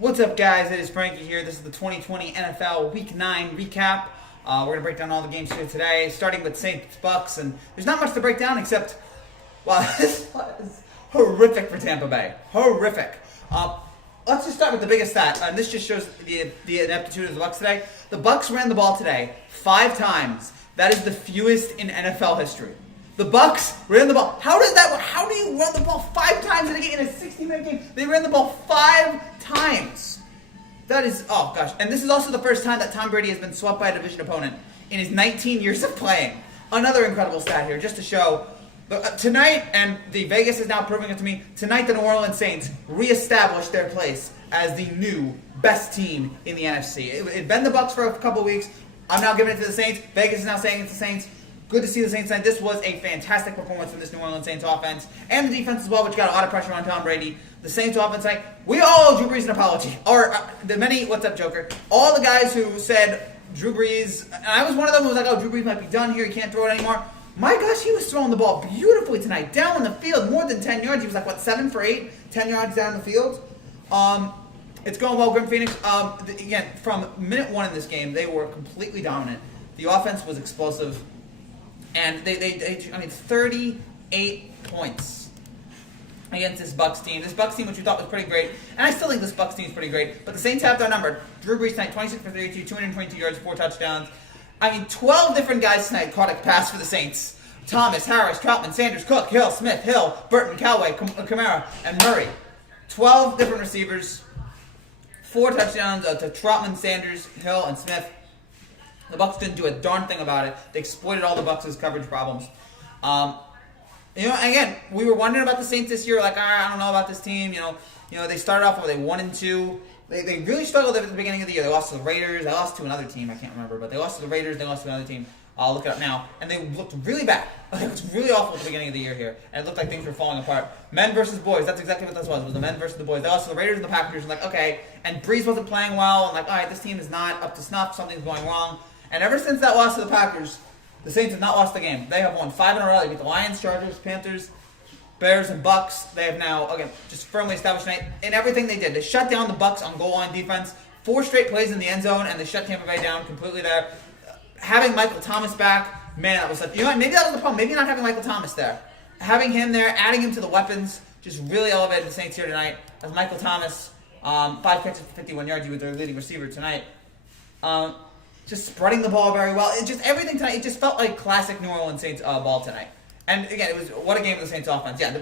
What's up, guys? It is Frankie here. This is the 2020 NFL Week 9 recap. We're going to break down all the games here today, starting with Saints-Bucks, and there's not much to break down except, wow, this was horrific for Tampa Bay. Horrific. Let's just start with the biggest stat, and this just shows the ineptitude of the Bucks today. The Bucks ran the ball today 5 times. That is the fewest in NFL history. The Bucks ran the ball. How do you run the ball 5 times in a game, in a 60-minute game? They ran the ball 5 times. That is, oh gosh. And this is also the first time that Tom Brady has been swept by a division opponent in his 19 years of playing. Another incredible stat here, just to show. Tonight, and the Vegas is now proving it to me, tonight the New Orleans Saints reestablished their place as the new best team in the NFC. It had been the Bucks for a couple weeks. I'm now giving it to the Saints. Vegas is now saying it's the Saints. Good to see the Saints tonight. This was a fantastic performance from this New Orleans Saints offense and the defense as well, which got a lot of pressure on Tom Brady. The Saints offense tonight, we all owe Drew Brees an apology. Or what's up, Joker? All the guys who said Drew Brees, and I was one of them who was like, oh, Drew Brees might be done here. He can't throw it anymore. My gosh, he was throwing the ball beautifully tonight. Down the field, more than 10 yards. He was like, 7 for 8? 10 yards down the field. It's going well, Grim Phoenix. Again, from minute 1 in this game, they were completely dominant. The offense was explosive. And they 38 points against this Bucks team. This Bucks team, which we thought was pretty great, and I still think this Bucks team is pretty great, but the Saints have their number. Drew Brees tonight, 26 for 32, 222 yards, 4 touchdowns. 12 different guys tonight caught a pass for the Saints. Thomas, Harris, Troutman, Sanders, Cook, Hill, Smith, Hill, Burton, Callaway, Kamara, and Murray. 12 different receivers, 4 touchdowns to Troutman, Sanders, Hill, and Smith. The Bucks didn't do a darn thing about it. They exploited all the Bucks' coverage problems. Again, we were wondering about the Saints this year. Like, I don't know about this team. They started off with 1-2. They really struggled at the beginning of the year. They lost to the Raiders. They lost to another team. I can't remember, but they lost to the Raiders. They lost to another team. I'll look it up now. And they looked really bad. It was really awful at the beginning of the year here. And it looked like things were falling apart. Men versus boys. That's exactly what this was. It was the men versus the boys. They lost to the Raiders and the Packers. And okay. And Brees wasn't playing well. And all right, this team is not up to snuff. Something's going wrong. And ever since that loss to the Packers, the Saints have not lost the game. They have won 5 in a row. They beat the Lions, Chargers, Panthers, Bears, and Bucks. They have now, again, just firmly established tonight in everything they did. They shut down the Bucks on goal line defense. 4 straight plays in the end zone, and they shut Tampa Bay down completely there. Having Michael Thomas back, man, that was like, maybe that was the problem. Maybe not having Michael Thomas there. Having him there, adding him to the weapons, just really elevated the Saints here tonight. As Michael Thomas, 5 catches for 51 yards. He was their leading receiver tonight. Just spreading the ball very well. Everything tonight, it just felt like classic New Orleans Saints ball tonight. And again, it was what a game of the Saints offense. Yeah,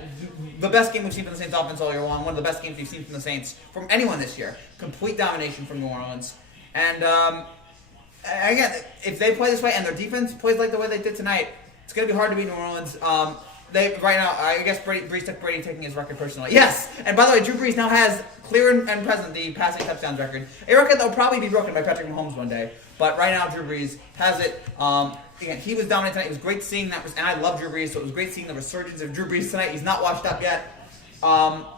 the best game we've seen from the Saints offense all year long. One of the best games we've seen from the Saints, from anyone this year. Complete domination from New Orleans. And again, if they play this way and their defense plays like the way they did tonight, it's going to be hard to beat New Orleans. Right now, I guess Brees took Brady taking his record personally. Yes! And by the way, Drew Brees now has clear and present the passing touchdowns record. A record that will probably be broken by Patrick Mahomes one day. But right now, Drew Brees has it. Again, he was dominant tonight. It was great seeing that. And I love Drew Brees, so it was great seeing the resurgence of Drew Brees tonight. He's not washed up yet.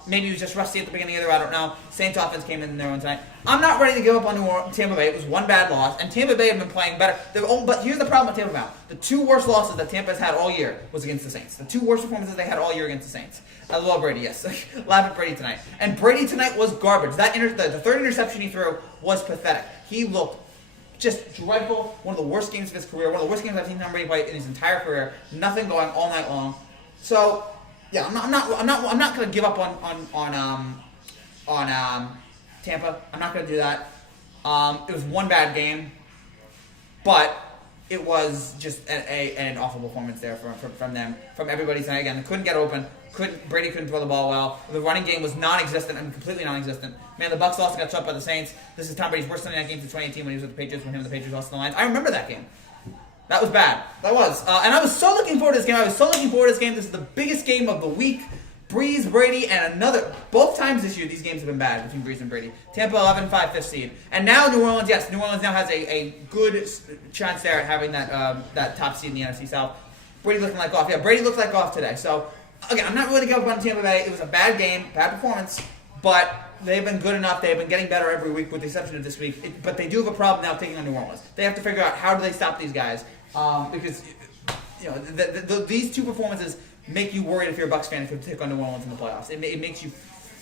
Maybe he was just rusty at the beginning of the year. I don't know. Saints offense came in there one tonight. I'm not ready to give up on Tampa Bay. It was one bad loss, and Tampa Bay have been playing better. But here's the problem with Tampa Bay. The 2 worst losses that Tampa has had all year was against the Saints. The 2 worst performances they had all year against the Saints. I love Brady, yes. Laugh at Brady tonight. And Brady tonight was garbage. The 3rd interception he threw was pathetic. He looked just dreadful. One of the worst games of his career. One of the worst games I've seen Tom Brady play in his entire career. Nothing going all night long. So, yeah, I'm not going to give up on Tampa. I'm not going to do that. It was one bad game, but it was just an awful performance there from them, from everybody tonight. Again, they couldn't get open. Brady couldn't throw the ball well. The running game was non-existent. Completely non-existent. Man, the Bucks also got swept by the Saints. This is Tom Brady's worst Sunday night game since 2018 when he was with the Patriots. When him and the Patriots lost to the Lions. I remember that game. That was bad. That was. And I was so looking forward to this game. This is the biggest game of the week. Brees, Brady, and another. Both times this year, these games have been bad between Brees and Brady. Tampa 11-5, 5th seed. And now New Orleans, yes, New Orleans now has a good chance there at having that top seed in the NFC South. Brady looking like off. Yeah, Brady looked like off today. So, again, I'm not really going to give up on Tampa Bay. It was a bad game, bad performance, but they've been good enough. They've been getting better every week with the exception of this week. But they do have a problem now taking on New Orleans. They have to figure out how do they stop these guys. Because these 2 performances make you worried if you're a Bucs fan if you take on New Orleans in the playoffs. It makes you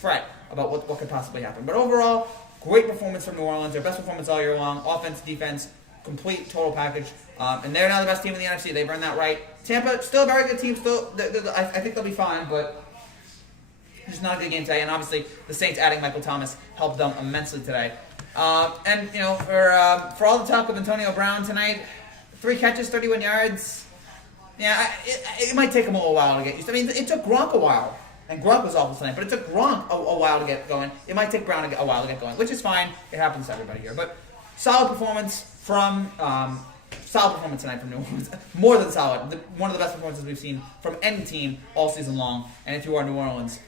fret about what could possibly happen. But overall, great performance from New Orleans. Their best performance all year long. Offense, defense, complete total package. And they're now the best team in the NFC. They've earned that right. Tampa, still a very good team. I think they'll be fine, but just not a good game today. And obviously, the Saints adding Michael Thomas helped them immensely today. And for all the talk of Antonio Brown tonight, 3 catches, 31 yards. Yeah, it might take him a little while to get used to. I mean, it took Gronk a while. And Gronk was awful tonight, but it took Gronk a while to get going. It might take Brown a while to get going, which is fine. It happens to everybody here. But solid performance tonight from New Orleans. More than solid. One of the best performances we've seen from any team all season long. And if you are New Orleans,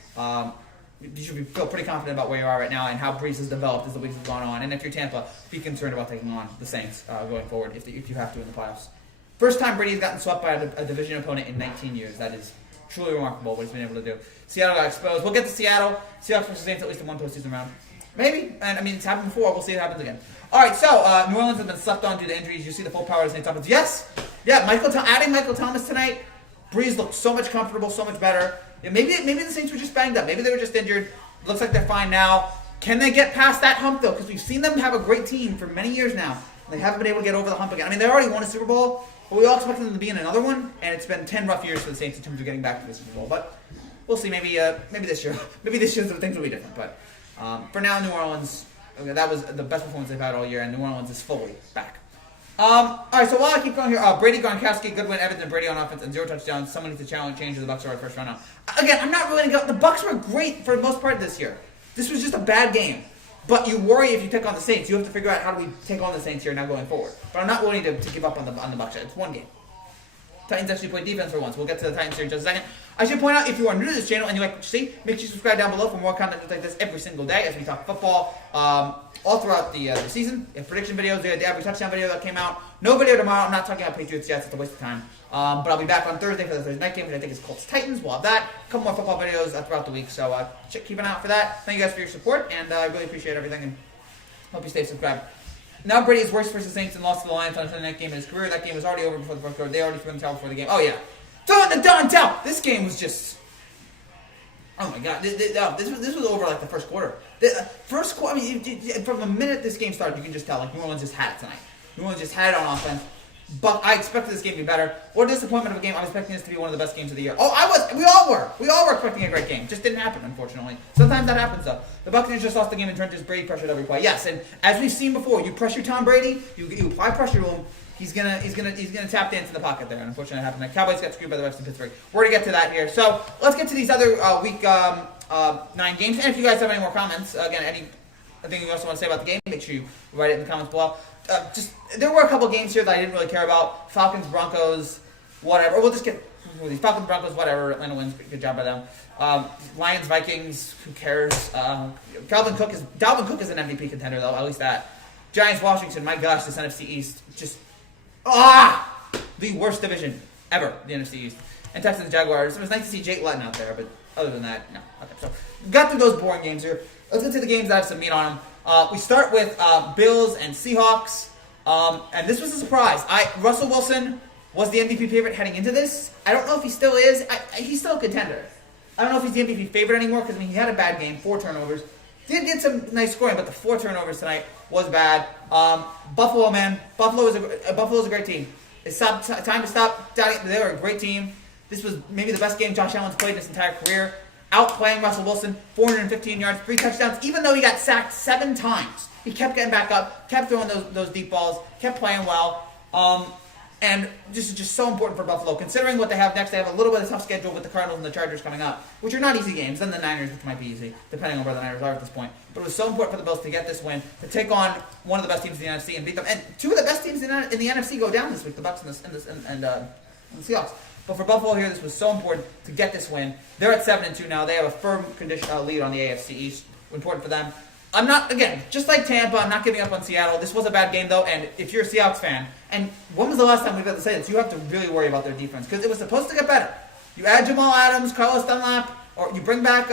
you should feel pretty confident about where you are right now and how Breeze has developed as the weeks have gone on. And if you're Tampa, be concerned about taking on the Saints going forward if you have to in the playoffs. First time Brady's gotten swept by a division opponent in 19 years. That is truly remarkable what he's been able to do. Seattle got exposed. We'll get to Seattle. Seahawks versus Saints at least in one postseason round. Maybe. And I mean, it's happened before. We'll see if it happens again. All right, so New Orleans has been slept on due to injuries. You see the full power of the Saints offense. Yes. Yeah, adding Michael Thomas tonight, Breeze looked so much comfortable, so much better. Yeah, maybe the Saints were just banged up. Maybe they were just injured. Looks like they're fine now. Can they get past that hump, though? Because we've seen them have a great team for many years now. They haven't been able to get over the hump again. I mean, they already won a Super Bowl, but we all expected them to be in another one, and it's been 10 rough years for the Saints in terms of getting back to the Super Bowl. But we'll see. Maybe this year. Maybe this year things will be different. But for now, New Orleans, that was the best performance they've had all year, and New Orleans is fully back. All right, so while I keep going here, Brady, Gronkowski, Goodwin, Evans, and Brady on offense, and 0 touchdowns. Someone needs to change the Bucs are the first round now. Again, I'm not really going to go. The Bucs were great for the most part this year. This was just a bad game. But you worry if you take on the Saints. You have to figure out how do we take on the Saints here now going forward. But I'm not willing to give up on the Bucs yet. It's one game. Titans actually played defense for once. We'll get to the Titans here in just a second. I should point out, if you are new to this channel and you like what you see, make sure you subscribe down below for more content like this every single day as we talk football all throughout the season. We have prediction videos. We had the average touchdown video that came out. No video tomorrow. I'm not talking about Patriots Jets. It's a waste of time. But I'll be back on Thursday for the Thursday night game, which I think is Colts Titans. We'll have that. A couple more football videos throughout the week. So keep an eye out for that. Thank you guys for your support, and I really appreciate everything. And hope you stay subscribed. Now Brady's worst versus Saints and lost to the Lions on the Sunday night game in his career. That game was already over before the fourth quarter. They already threw in the towel before the game. Oh, yeah. Throw in the darn towel! This game was just... Oh, my God. This was over like the first quarter. First quarter, I mean, from the minute this game started, you can just tell, like, New Orleans just had it tonight. New Orleans just had it on offense. But I expected this game to be better. What a disappointment of a game. I was expecting this to be one of the best games of the year. Oh, I was. We all were. We all were expecting a great game. Just didn't happen, unfortunately. Sometimes that happens, though. The Buccaneers just lost the game in trenches. Brady pressured every play. Yes, and as we've seen before, you pressure Tom Brady, you apply pressure to him. He's gonna tap into the pocket there. And unfortunately, it happened. The Cowboys got screwed by the Refs in Pittsburgh. We're gonna get to that here. So let's get to these other week 9 games. And if you guys have any more comments, again, anything you also want to say about the game, make sure you write it in the comments below. There were a couple games here that I didn't really care about. Falcons, Broncos, whatever. We'll just get through these. Falcons, Broncos, whatever. Atlanta wins. Good job by them. Lions, Vikings. Who cares? Dalvin Cook is an MVP contender though. At least that. Giants, Washington. My gosh, this NFC East just the worst division ever. The NFC East. And Texans, Jaguars. It was nice to see Jake Luton out there, but other than that, no. Okay, so got through those boring games here. Let's get to the games that have some meat on them. We start with Bills and Seahawks, and this was a surprise. Russell Wilson was the MVP favorite heading into this. I don't know if he still is. He's still a contender. I don't know if he's the MVP favorite anymore because he had a bad game, 4 turnovers. Did get some nice scoring, but the 4 turnovers tonight was bad. Buffalo, man, Buffalo's a great team. It's time to stop doubting. They were a great team. This was maybe the best game Josh Allen's played in his entire career. Outplaying Russell Wilson, 415 yards, 3 touchdowns, even though he got sacked 7 times. He kept getting back up, kept throwing those deep balls, kept playing well. And this is just so important for Buffalo. Considering what they have next, they have a little bit of a tough schedule with the Cardinals and the Chargers coming up, which are not easy games. Then the Niners, which might be easy, depending on where the Niners are at this point. But it was so important for the Bills to get this win, to take on one of the best teams in the NFC and beat them. And 2 of the best teams in the NFC go down this week, the Bucs and the Seahawks. But for Buffalo here, this was so important to get this win. They're at 7-2 now. They have a firm lead on the AFC East. Important for them. I'm not, again, just like Tampa, I'm not giving up on Seattle. This was a bad game, though, and if you're a Seahawks fan, and when was the last time we've had to say this? You have to really worry about their defense, because it was supposed to get better. You add Jamal Adams, Carlos Dunlap, or you bring back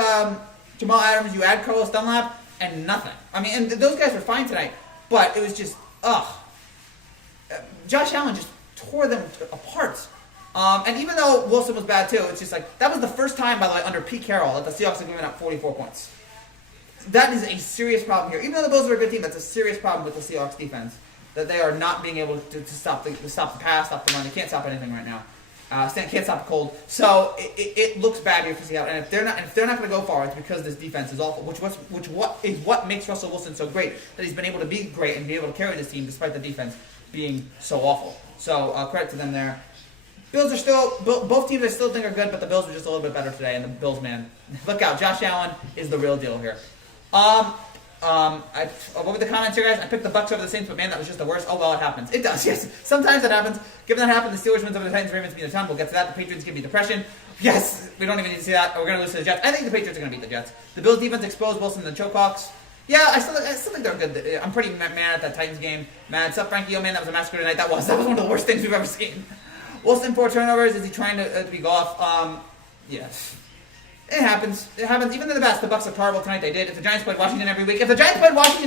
Jamal Adams, you add Carlos Dunlap, and nothing. I mean, and those guys were fine tonight, but it was just, Josh Allen just tore them apart. And even though Wilson was bad too, it's just like, that was the first time, by the way, under Pete Carroll that the Seahawks have given up 44 points. that is a serious problem here. Even though the Bills are a good team, that's a serious problem with the Seahawks defense. That they are not being able to stop the pass, stop the run. They can't stop anything right now. Can't stop the cold. So it looks bad here for Seattle. And if they're not going to go far, it's because this defense is awful. What makes Russell Wilson so great, that he's been able to be great and be able to carry this team despite the defense being so awful. So credit to them there. Bills are still both teams I still think are good, but the Bills are just a little bit better today. And the Bills, man, look out! Josh Allen is the real deal here. What were the comments here, guys? I picked the Bucs over the Saints, but man, that was just the worst. Oh well, it happens. It does, yes. Sometimes it happens. Given that happened, the Steelers wins over the Titans, Ravens beat the ton. We'll get to that. The Patriots give me depression. Yes, we don't even need to see that. We're going to lose to the Jets. I think the Patriots are going to beat the Jets. The Bills defense exposed Wilson and the Chokehawks. Yeah, I still think they're good. I'm pretty mad at that Titans game. Mad. What's up, Frankie? Oh man, that was a massacre tonight. That was one of the worst things we've ever seen. Wilson 4 turnovers. Is he trying to be off? Yes. It happens. It happens. Even the best. The Bucs are horrible tonight. They did. If the Giants played Washington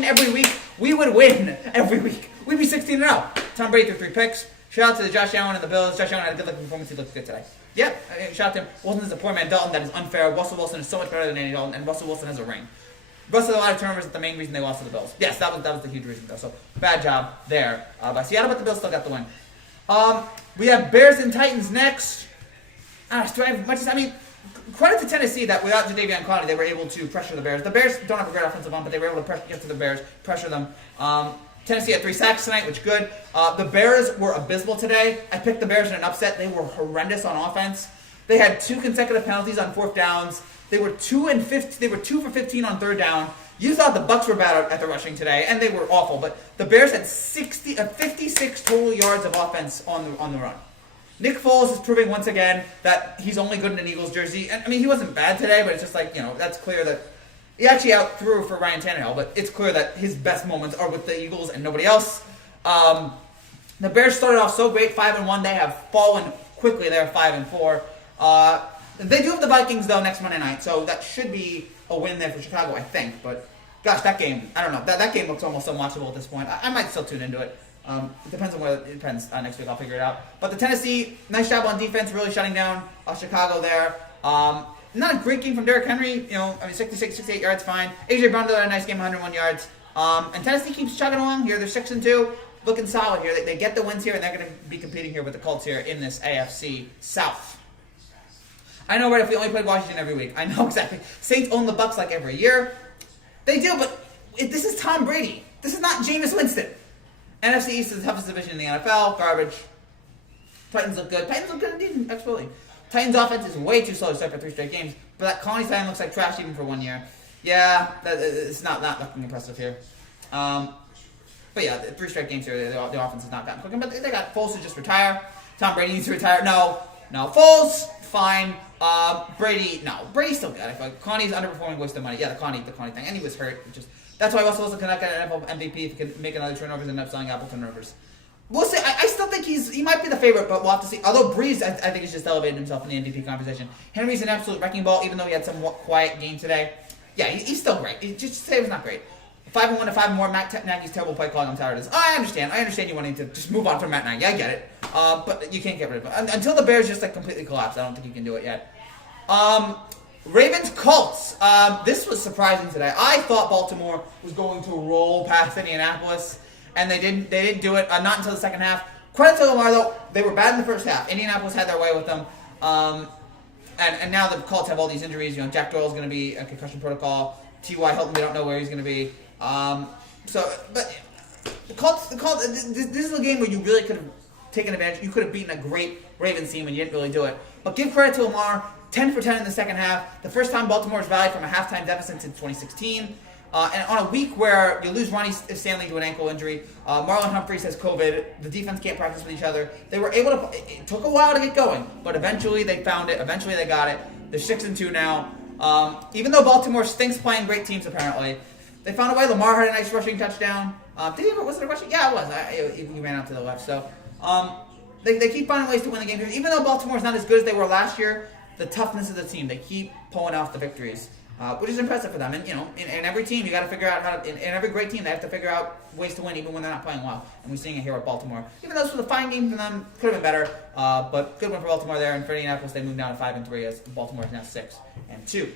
every week, we would win every week. We'd be 16-0. Tom Brady threw 3 picks. Shout out to the Josh Allen and the Bills. Josh Allen had a good-looking performance. He looked good today. Yep. Shout out to him. Wilson is a poor man Dalton. That is unfair. Russell Wilson is so much better than Andy Dalton, and Russell Wilson has a ring. Russ had a lot of turnovers. Is the main reason they lost to the Bills. Yes, that was the huge reason though. So bad job there by Seattle, but the Bills still got the win. We have Bears and Titans next. Credit to Tennessee that without Jadeveon Clowney, they were able to pressure the Bears. The Bears don't have a great offensive line, but they were able to get to the Bears, pressure them. Tennessee had 3 sacks tonight, which is good. The Bears were abysmal today. I picked the Bears in an upset. They were horrendous on offense. They had 2 consecutive penalties on 4th downs. They were 2 for 15 on 3rd down. You thought the Bucs were bad at the rushing today, and they were awful. But the Bears had 56 total yards of offense on the run. Nick Foles is proving once again that he's only good in an Eagles jersey. And I mean, he wasn't bad today, but it's just like, that's clear that he actually outthrew for Ryan Tannehill. But it's clear that his best moments are with the Eagles and nobody else. The Bears started off so great, 5-1. They have fallen quickly. They're 5-4. They do have the Vikings though next Monday night, so that should be a win there for Chicago, I think. But gosh, that game, I don't know. That game looks almost unwatchable at this point. I might still tune into it. It depends on whether it depends. Next week I'll figure it out. But the Tennessee, nice job on defense, really shutting down Chicago there. Not a great game from Derrick Henry. 68 yards, fine. AJ Brown had a nice game, 101 yards. And Tennessee keeps chugging along here. They're 6-2, looking solid here. They get the wins here, and they're going to be competing here with the Colts here in this AFC South. I know, right? If we only played Washington every week, I know exactly. Saints own the Bucs like every year. They do, but this is Tom Brady. This is not Jameis Winston. NFC East is the toughest division in the NFL. Garbage. Titans look good. Indeed, absolutely. Titans offense is way too slow to start for 3 straight games. But that Conley sign looks like trash even for 1 year. Yeah, it's not looking impressive here. But yeah, 3 straight games here, the offense has not gotten cooking. But they got Foles to just retire. Tom Brady needs to retire. No. Foles, fine. Brady, no. Brady's still good. I feel like Conley's underperforming, wasting money. Yeah, the Conley thing. And he was hurt. That's why Russell Wilson cannot get an NFL MVP if he can make another turnovers and end up selling Apple turnovers. We'll see. I still think he might be the favorite, but we'll have to see. Although Breeze, I think, has just elevated himself in the MVP conversation. Henry's an absolute wrecking ball, even though he had some quiet game today. Yeah, he's still great. Just today was not great. 5-1 to 5 Matt Nagy's terrible play calling. I'm tired of this. I understand you wanting to just move on from Matt Nagy. I get it. But you can't get rid of it. Until the Bears just completely collapse, I don't think you can do it yet. Ravens Colts. This was surprising today. I thought Baltimore was going to roll past Indianapolis, and they didn't do it. Not until the second half. Credit to Lamar though. They were bad in the first half. Indianapolis had their way with them. And now the Colts have all these injuries. Jack Doyle's going to be a concussion protocol. T.Y. Hilton, we don't know where he's going to be. But the Colts. This is a game where you really could have taken advantage. You could have beaten a great Ravens team, and you didn't really do it. But give credit to Lamar. 10 for 10 in the second half. The first time Baltimore was rallied from a halftime deficit since 2016. And on a week where you lose Ronnie Stanley to an ankle injury, Marlon Humphreys has COVID, the defense can't practice with each other. They were able to. It took a while to get going, but eventually they found it. Eventually they got it. They're 6-2 now. Even though Baltimore stinks playing great teams, apparently, they found a way. Lamar had a nice rushing touchdown. Was it a rushing? Yeah, it was. He ran out to the left. So they keep finding ways to win the game here. Even though Baltimore's not as good as they were last year, the toughness of the team, they keep pulling off the victories, which is impressive for them. And in every team, you got to figure out how to. In every great team, they have to figure out ways to win, even when they're not playing well. And we're seeing it here with Baltimore. Even though this was a fine game for them, could have been better. But good one for Baltimore there. And for Indianapolis, they moved down to 5-3 as Baltimore is now 6-2.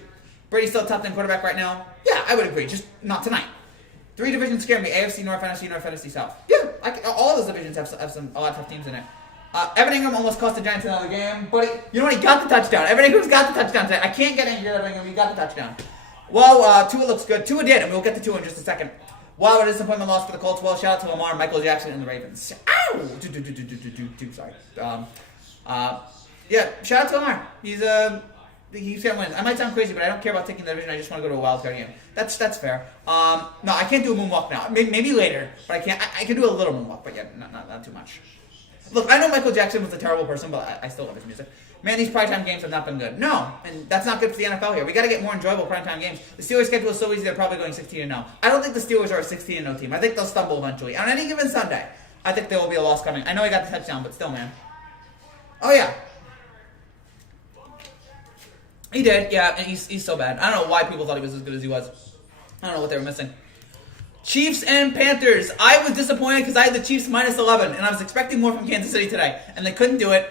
Brady's still a top 10 quarterback right now. Yeah, I would agree. Just not tonight. 3 divisions scare me: AFC North, NFC South. Yeah, all those divisions have a lot of tough teams in it. Evan Ingram almost cost the Giants another game, but you know what? He got the touchdown. Evan Ingram's got the touchdown today. I can't get angry at Evan Ingram. He got the touchdown. Well, Tua looks good. Tua did, and we'll get to Tua in just a second. Wow, what a disappointment loss for the Colts. Well, shout out to Lamar, Michael Jackson, and the Ravens. Ow! Sorry. Yeah, shout out to Lamar. He's getting wins. I might sound crazy, but I don't care about taking the division. I just want to go to a wild card game. That's fair. No, I can't do a moonwalk now. Maybe later, but I can't. I can do a little moonwalk, but yeah, not too much. Look, I know Michael Jackson was a terrible person, but I still love his music. Man, these primetime games have not been good. No, and that's not good for the NFL here. We got to get more enjoyable primetime games. The Steelers' schedule is so easy; they're probably going 16-0. I don't think the Steelers are a 16-0 team. I think they'll stumble eventually. On any given Sunday, I think there will be a loss coming. I know he got the touchdown, but still, man. Oh yeah, he did. Yeah, and he's so bad. I don't know why people thought he was as good as he was. I don't know what they were missing. Chiefs and Panthers. I was disappointed because I had the Chiefs minus 11, and I was expecting more from Kansas City today, and they couldn't do it.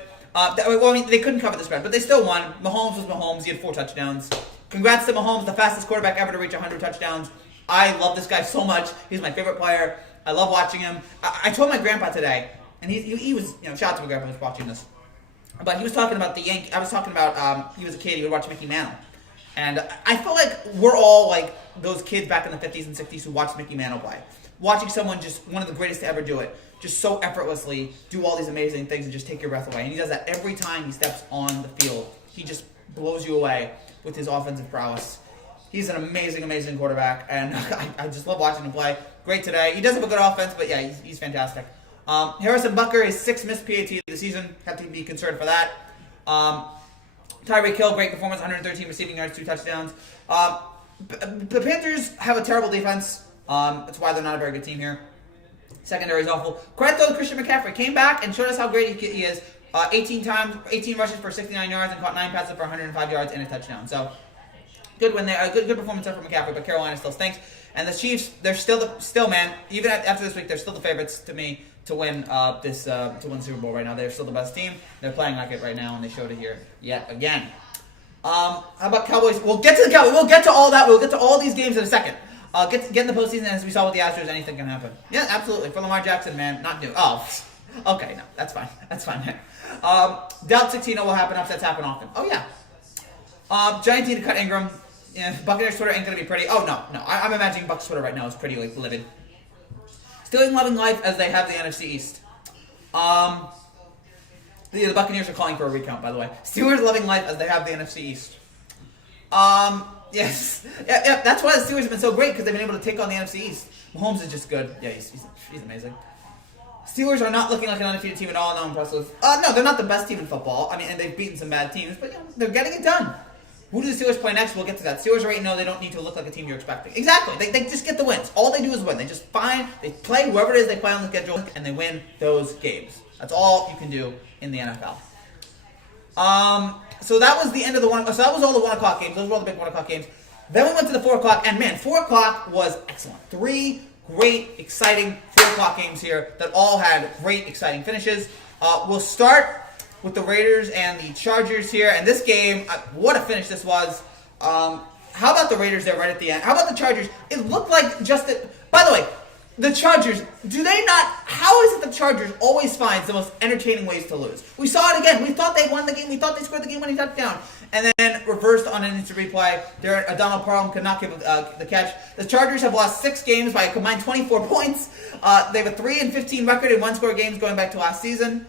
They couldn't cover the spread, but they still won. Mahomes was Mahomes. He had 4 touchdowns. Congrats to Mahomes, the fastest quarterback ever to reach 100 touchdowns. I love this guy so much. He's my favorite player. I love watching him. I told my grandpa today, and he was, shout out to my grandpa who was watching this, but he was talking about the Yankees. I was talking about he was a kid. He would watch Mickey Mantle. And I feel like we're all like those kids back in the 50s and 60s who watched Mickey Mantle play. Watching someone just one of the greatest to ever do it, just so effortlessly do all these amazing things and just take your breath away. And he does that every time he steps on the field. He just blows you away with his offensive prowess. He's an amazing, amazing quarterback, and I just love watching him play. Great today. He does have a good offense, but yeah, he's fantastic. Harrison Butker, his 6th missed PAT of the season. Have to be concerned for that. Tyreek Hill, great performance, 113 receiving yards, 2 touchdowns. The Panthers have a terrible defense. That's why they're not a very good team here. Secondary is awful. Credit though to Christian McCaffrey. Came back and showed us how great he is. 18 rushes for 69 yards and caught 9 passes for 105 yards and a touchdown. So, good win there. Good performance there for McCaffrey, but Carolina still stinks. And the Chiefs, they're still man, even after this week, they're still the favorites to me to win to win the Super Bowl right now. They're still the best team. They're playing like it right now, and they showed it here yet again. How about Cowboys? We'll get to the Cowboys. We'll get to all that. We'll get to all these games in a second. Get in the postseason, as we saw with the Astros, anything can happen. Yeah, absolutely. For Lamar Jackson, man, not new. Oh, okay, no, that's fine. That's fine, man. Doubt 16 will happen. Upsets happen often. Oh, yeah. Giants need to cut Ingram. Yeah, Buccaneers Twitter ain't going to be pretty. Oh, no. I'm imagining Bucs Twitter right now is pretty, livid. Still loving life as they have the NFC East. The Buccaneers are calling for a recount, by the way. Steelers loving life as they have the NFC East. Yes. Yeah, that's why the Steelers have been so great, because they've been able to take on the NFC East. Mahomes is just good. Yeah, he's amazing. Steelers are not looking like an undefeated team at all. No, impressive. No, they're not the best team in football. I mean, and they've beaten some bad teams, but they're getting it done. Who do the Steelers play next? We'll get to that. Steelers right now, they don't need to look like a team you're expecting. Exactly. They just get the wins. All they do is win. They play whoever it is they play on the schedule, and they win those games. That's all you can do in the NFL. So that was the end of the so that was all the 1 o'clock games. Those were all the big 1 o'clock games. Then we went to the 4 o'clock, and man, 4 o'clock was excellent. 3 great, exciting 4 o'clock games here that all had great, exciting finishes. We'll start with the Raiders and the Chargers here. And this game, what a finish this was. How about the Raiders there right at the end? How about the Chargers? It looked like by the way, the Chargers, how is it the Chargers always finds the most entertaining ways to lose? We saw it again. We thought they won the game. We thought they scored the game-winning touchdown. And then reversed on an instant replay. Donald Parham could not give the catch. The Chargers have lost 6 games by a combined 24 points. They have a 3-15 record in one-score games going back to last season.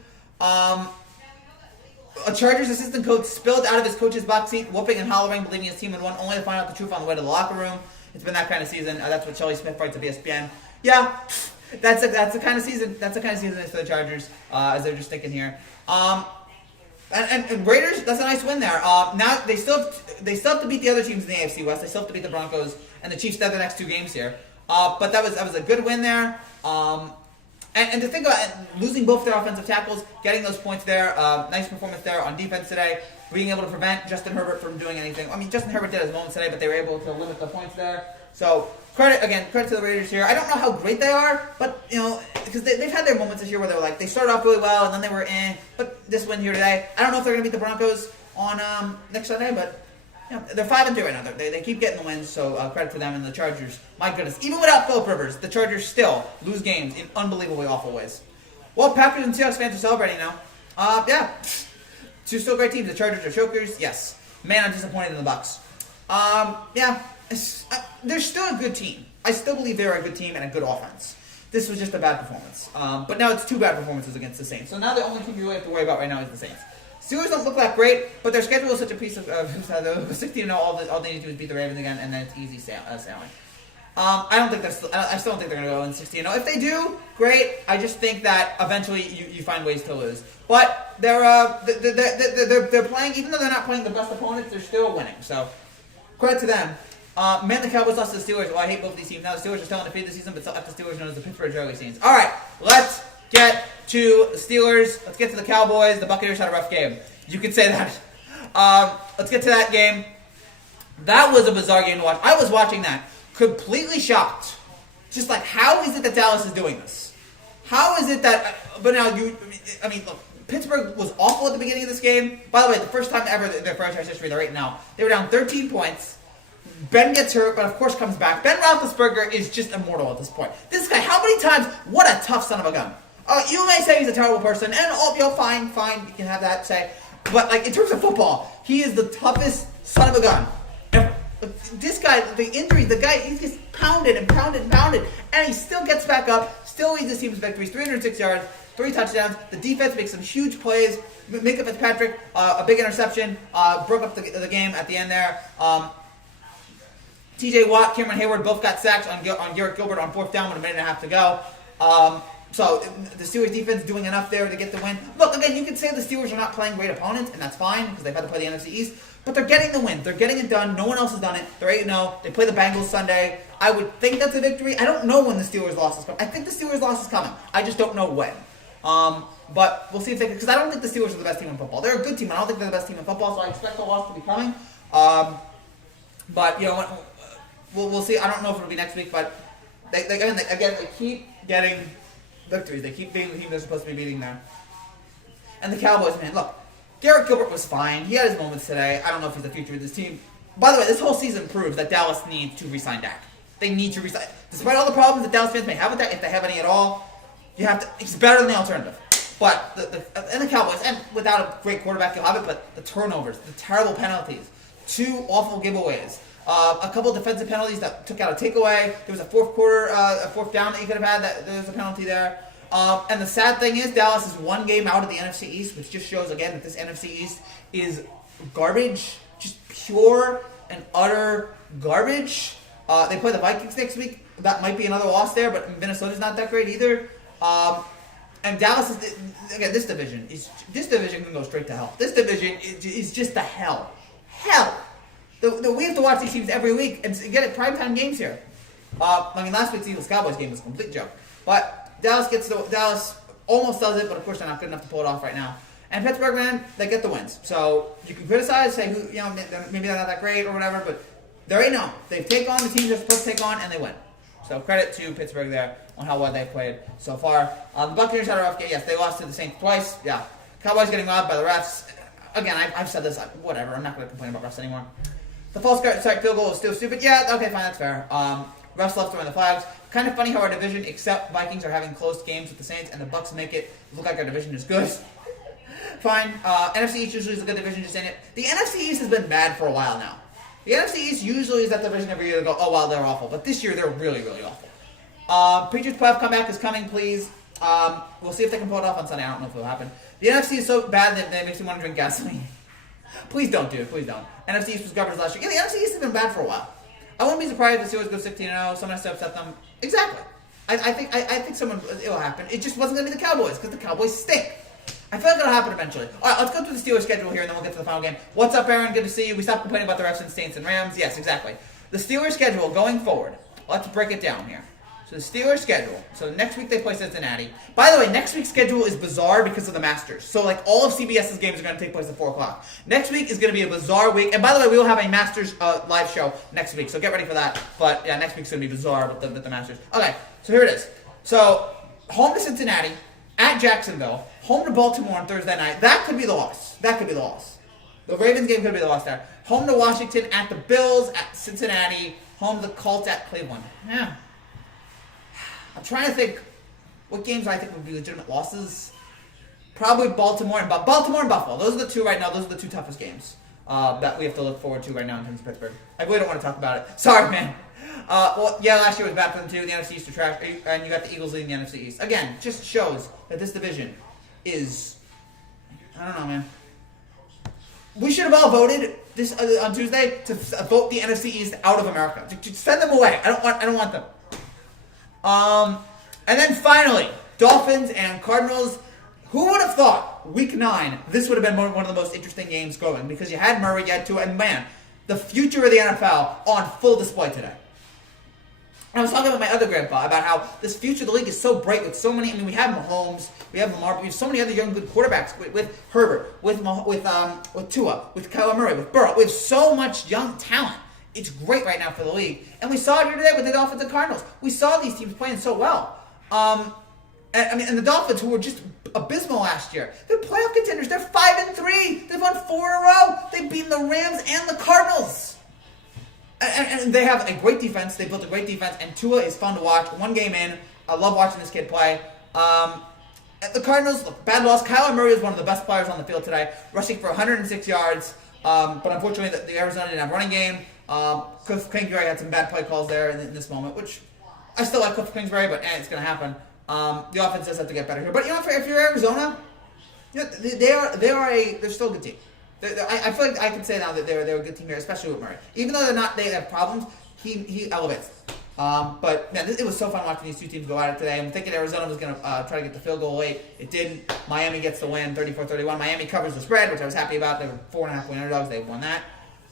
A Chargers assistant coach spilled out of his coach's box seat, whooping and hollering, believing his team would win, only to find out the truth on the way to the locker room. It's been that kind of season. That's what Shelley Smith writes at ESPN. Yeah, that's the kind of season. That's the kind of season it's for the Chargers, as they're just thinking here. And Raiders, that's a nice win there. Now they still have to beat the other teams in the AFC West. They still have to beat the Broncos and the Chiefs. They have the next 2 games here. But that was a good win there. And to think about it, losing both their offensive tackles, getting those points there, nice performance there on defense today, being able to prevent Justin Herbert from doing anything. I mean, Justin Herbert did his moments today, but they were able to limit the points there. So credit to the Raiders here. I don't know how great they are, but because they've had their moments this year where they were like they started off really well and then they were but this win here today, I don't know if they're going to beat the Broncos on next Sunday, but they're 5-3 right now. They keep getting the wins, so credit to them. And the Chargers, my goodness, even without Phillip Rivers, the Chargers still lose games in unbelievably awful ways. Well, Packers and Seahawks fans are celebrating now. Yeah, two still great teams. The Chargers are chokers, yes. Man, I'm disappointed in the Bucs. Yeah, they're still a good team. I still believe they're a good team and a good offense. This was just a bad performance. But now it's 2 bad performances against the Saints. So now the only team you really have to worry about right now is the Saints. Steelers don't look that great, but their schedule is such a piece of 16-0. All they need to do is beat the Ravens again, and then it's easy sailing. I still don't think they're going to go in 16-0. If they do, great. I just think that eventually you find ways to lose. But they're playing, even though they're not playing the best opponents, they're still winning. So credit to them. Man, the Cowboys lost to the Steelers. Well, I hate both of these teams. Now the Steelers are still undefeated this season, but still the Steelers known as the Pittsburgh Joey scenes. All right, let's get to the Steelers. Let's get to the Cowboys. The Buccaneers had a rough game. You could say that. Let's get to that game. That was a bizarre game to watch. I was watching that, completely shocked. Just like, how is it that Dallas is doing this? How is it that... But now, look, Pittsburgh was awful at the beginning of this game. By the way, the first time ever in their franchise history, they're 8-0. They were down 13 points. Ben gets hurt, but of course comes back. Ben Roethlisberger is just immortal at this point. This guy, how many times? What a tough son of a gun. You may say he's a terrible person, and fine, you can have that say. But like in terms of football, he is the toughest son of a gun ever. This guy, the injury, the guy, he gets pounded, and he still gets back up, still leads his team's victories, 306 yards, 3 touchdowns. The defense makes some huge plays. Minka Fitzpatrick, a big interception, broke up the game at the end there. TJ Watt, Cameron Hayward both got sacks on Garrett Gilbert on 4th down with 1.5 minutes to go. So the Steelers defense doing enough there to get the win. Look, again, you could say the Steelers are not playing great opponents, and that's fine because they've had to play the NFC East. But they're getting the win. They're getting it done. No one else has done it. They're 8-0. They play the Bengals Sunday. I would think that's a victory. I don't know when the Steelers' loss is coming. I think the Steelers' loss is coming. I just don't know when. But we'll see if they can, because I don't think the Steelers are the best team in football. They're a good team. I don't think they're the best team in football, so I expect the loss to be coming. But you know what? We'll see. I don't know if it'll be next week, but they keep getting victories. They keep being the team they're supposed to be beating there. And the Cowboys, man, look, Garrett Gilbert was fine. He had his moments today. I don't know if he's the future of this team. By the way, this whole season proves that Dallas needs to re-sign Dak. They need to re-sign. Despite all the problems that Dallas fans may have with that, if they have any at all, you have to. It's better than the alternative. But the Cowboys, and without a great quarterback, you'll have it. But the turnovers, the terrible penalties, 2 awful giveaways. A couple of defensive penalties that took out a takeaway. There was a 4th down that you could have had. There was a penalty there. And the sad thing is, Dallas is 1 game out of the NFC East, which just shows again that this NFC East is garbage, just pure and utter garbage. They play the Vikings next week. That might be another loss there, but Minnesota's not that great either. And Dallas is again. This division can go straight to hell. This division is just the hell. We have to watch these teams every week and get it primetime games here. Last week's Eagles-Cowboys game was a complete joke. But Dallas almost does it, but of course they're not good enough to pull it off right now. And Pittsburgh, man, they get the wins. So you can criticize, say maybe they're not that great or whatever, but they're 8-0. They take on the teams they're supposed to take on, and they win. So credit to Pittsburgh there on how well they've played so far. The Buccaneers had a rough game. Yes, they lost to the Saints twice. Yeah, Cowboys getting robbed by the refs. Again, I've said this. Whatever. I'm not going to complain about refs anymore. The false start field goal is still stupid. Yeah, okay, fine, that's fair. Refs left throwing the flags. Kind of funny how our division, except Vikings, are having close games with the Saints, and the Bucs make it look like our division is good. Fine. NFC East usually is a good division, just in it. The NFC East has been bad for a while now. The NFC East usually is that division every year to go, oh, wow, they're awful. But this year, they're really, really awful. Patriots playoff comeback is coming, please. We'll see if they can pull it off on Sunday. I don't know if it'll happen. The NFC is so bad that it makes me want to drink gasoline. Please don't, dude. Please don't. NFC East was garbage last year. Yeah, the NFC East has been bad for a while. I wouldn't be surprised if the Steelers go 16-0. Someone has to upset them. Exactly. I think it'll happen. It just wasn't going to be the Cowboys because the Cowboys stink. I feel like it'll happen eventually. All right, let's go through the Steelers schedule here, and then we'll get to the final game. What's up, Aaron? Good to see you. We stopped complaining about the refs and Saints and Rams. Yes, exactly. The Steelers schedule going forward. Let's break it down here. So the Steelers schedule. So next week they play Cincinnati. By the way, next week's schedule is bizarre because of the Masters. So like all of CBS's games are going to take place at 4 o'clock. Next week is going to be a bizarre week. And by the way, we will have a Masters live show next week. So get ready for that. But yeah, next week's going to be bizarre with the Masters. Okay, so here it is. So home to Cincinnati, at Jacksonville, home to Baltimore on Thursday night. That could be the loss. The Ravens game could be the loss there. Home to Washington, at the Bills, at Cincinnati, home to the Colts, at Cleveland. Yeah. I'm trying to think what games I think would be legitimate losses. Probably Baltimore and Buffalo. Those are the two right now. Those are the two toughest games that we have to look forward to right now in terms of Pittsburgh. I really don't want to talk about it. Sorry, man. Last year was bad for them too. The NFC East are trash, and you got the Eagles leading the NFC East. Again, just shows that this division is, I don't know, man. We should have all voted this on Tuesday to vote the NFC East out of America. Just send them away. I don't want them. And then finally, Dolphins and Cardinals. Who would have thought Week 9 this would have been one of the most interesting games going, because you had Murray, you had Tua, and man, the future of the NFL on full display today. I was talking about my other grandpa about how this future of the league is so bright with so many. I mean, we have Mahomes, we have Lamar, but we have so many other young good quarterbacks with Herbert, with Tua, with Kyler Murray, with Burrow. We have so much young talent. It's great right now for the league, and we saw it here today with the Dolphins and Cardinals. We saw these teams playing so well. And the Dolphins, who were just abysmal last year, they're playoff contenders. They're 5-3. They've won 4 in a row. They've beaten the Rams and the Cardinals. And they have a great defense. They built a great defense, and Tua is fun to watch. One game in, I love watching this kid play. The Cardinals, look, bad loss. Kyler Murray is one of the best players on the field today, rushing for 106 yards. But unfortunately, the Arizona didn't have running game. Cliff Kingsbury had some bad play calls there in this moment, which I still like Cliff Kingsbury, but it's going to happen. The offense does have to get better here. But if you're Arizona, they're still a good team. I feel like I can say now that they're a good team here, especially with Murray. Even though they have problems, he elevates. But man, it was so fun watching these two teams go at it today. I'm thinking Arizona was going to try to get the field goal late. It didn't. Miami gets the win, 34-31. Miami covers the spread, which I was happy about. They were 4.5-point underdogs. They won that.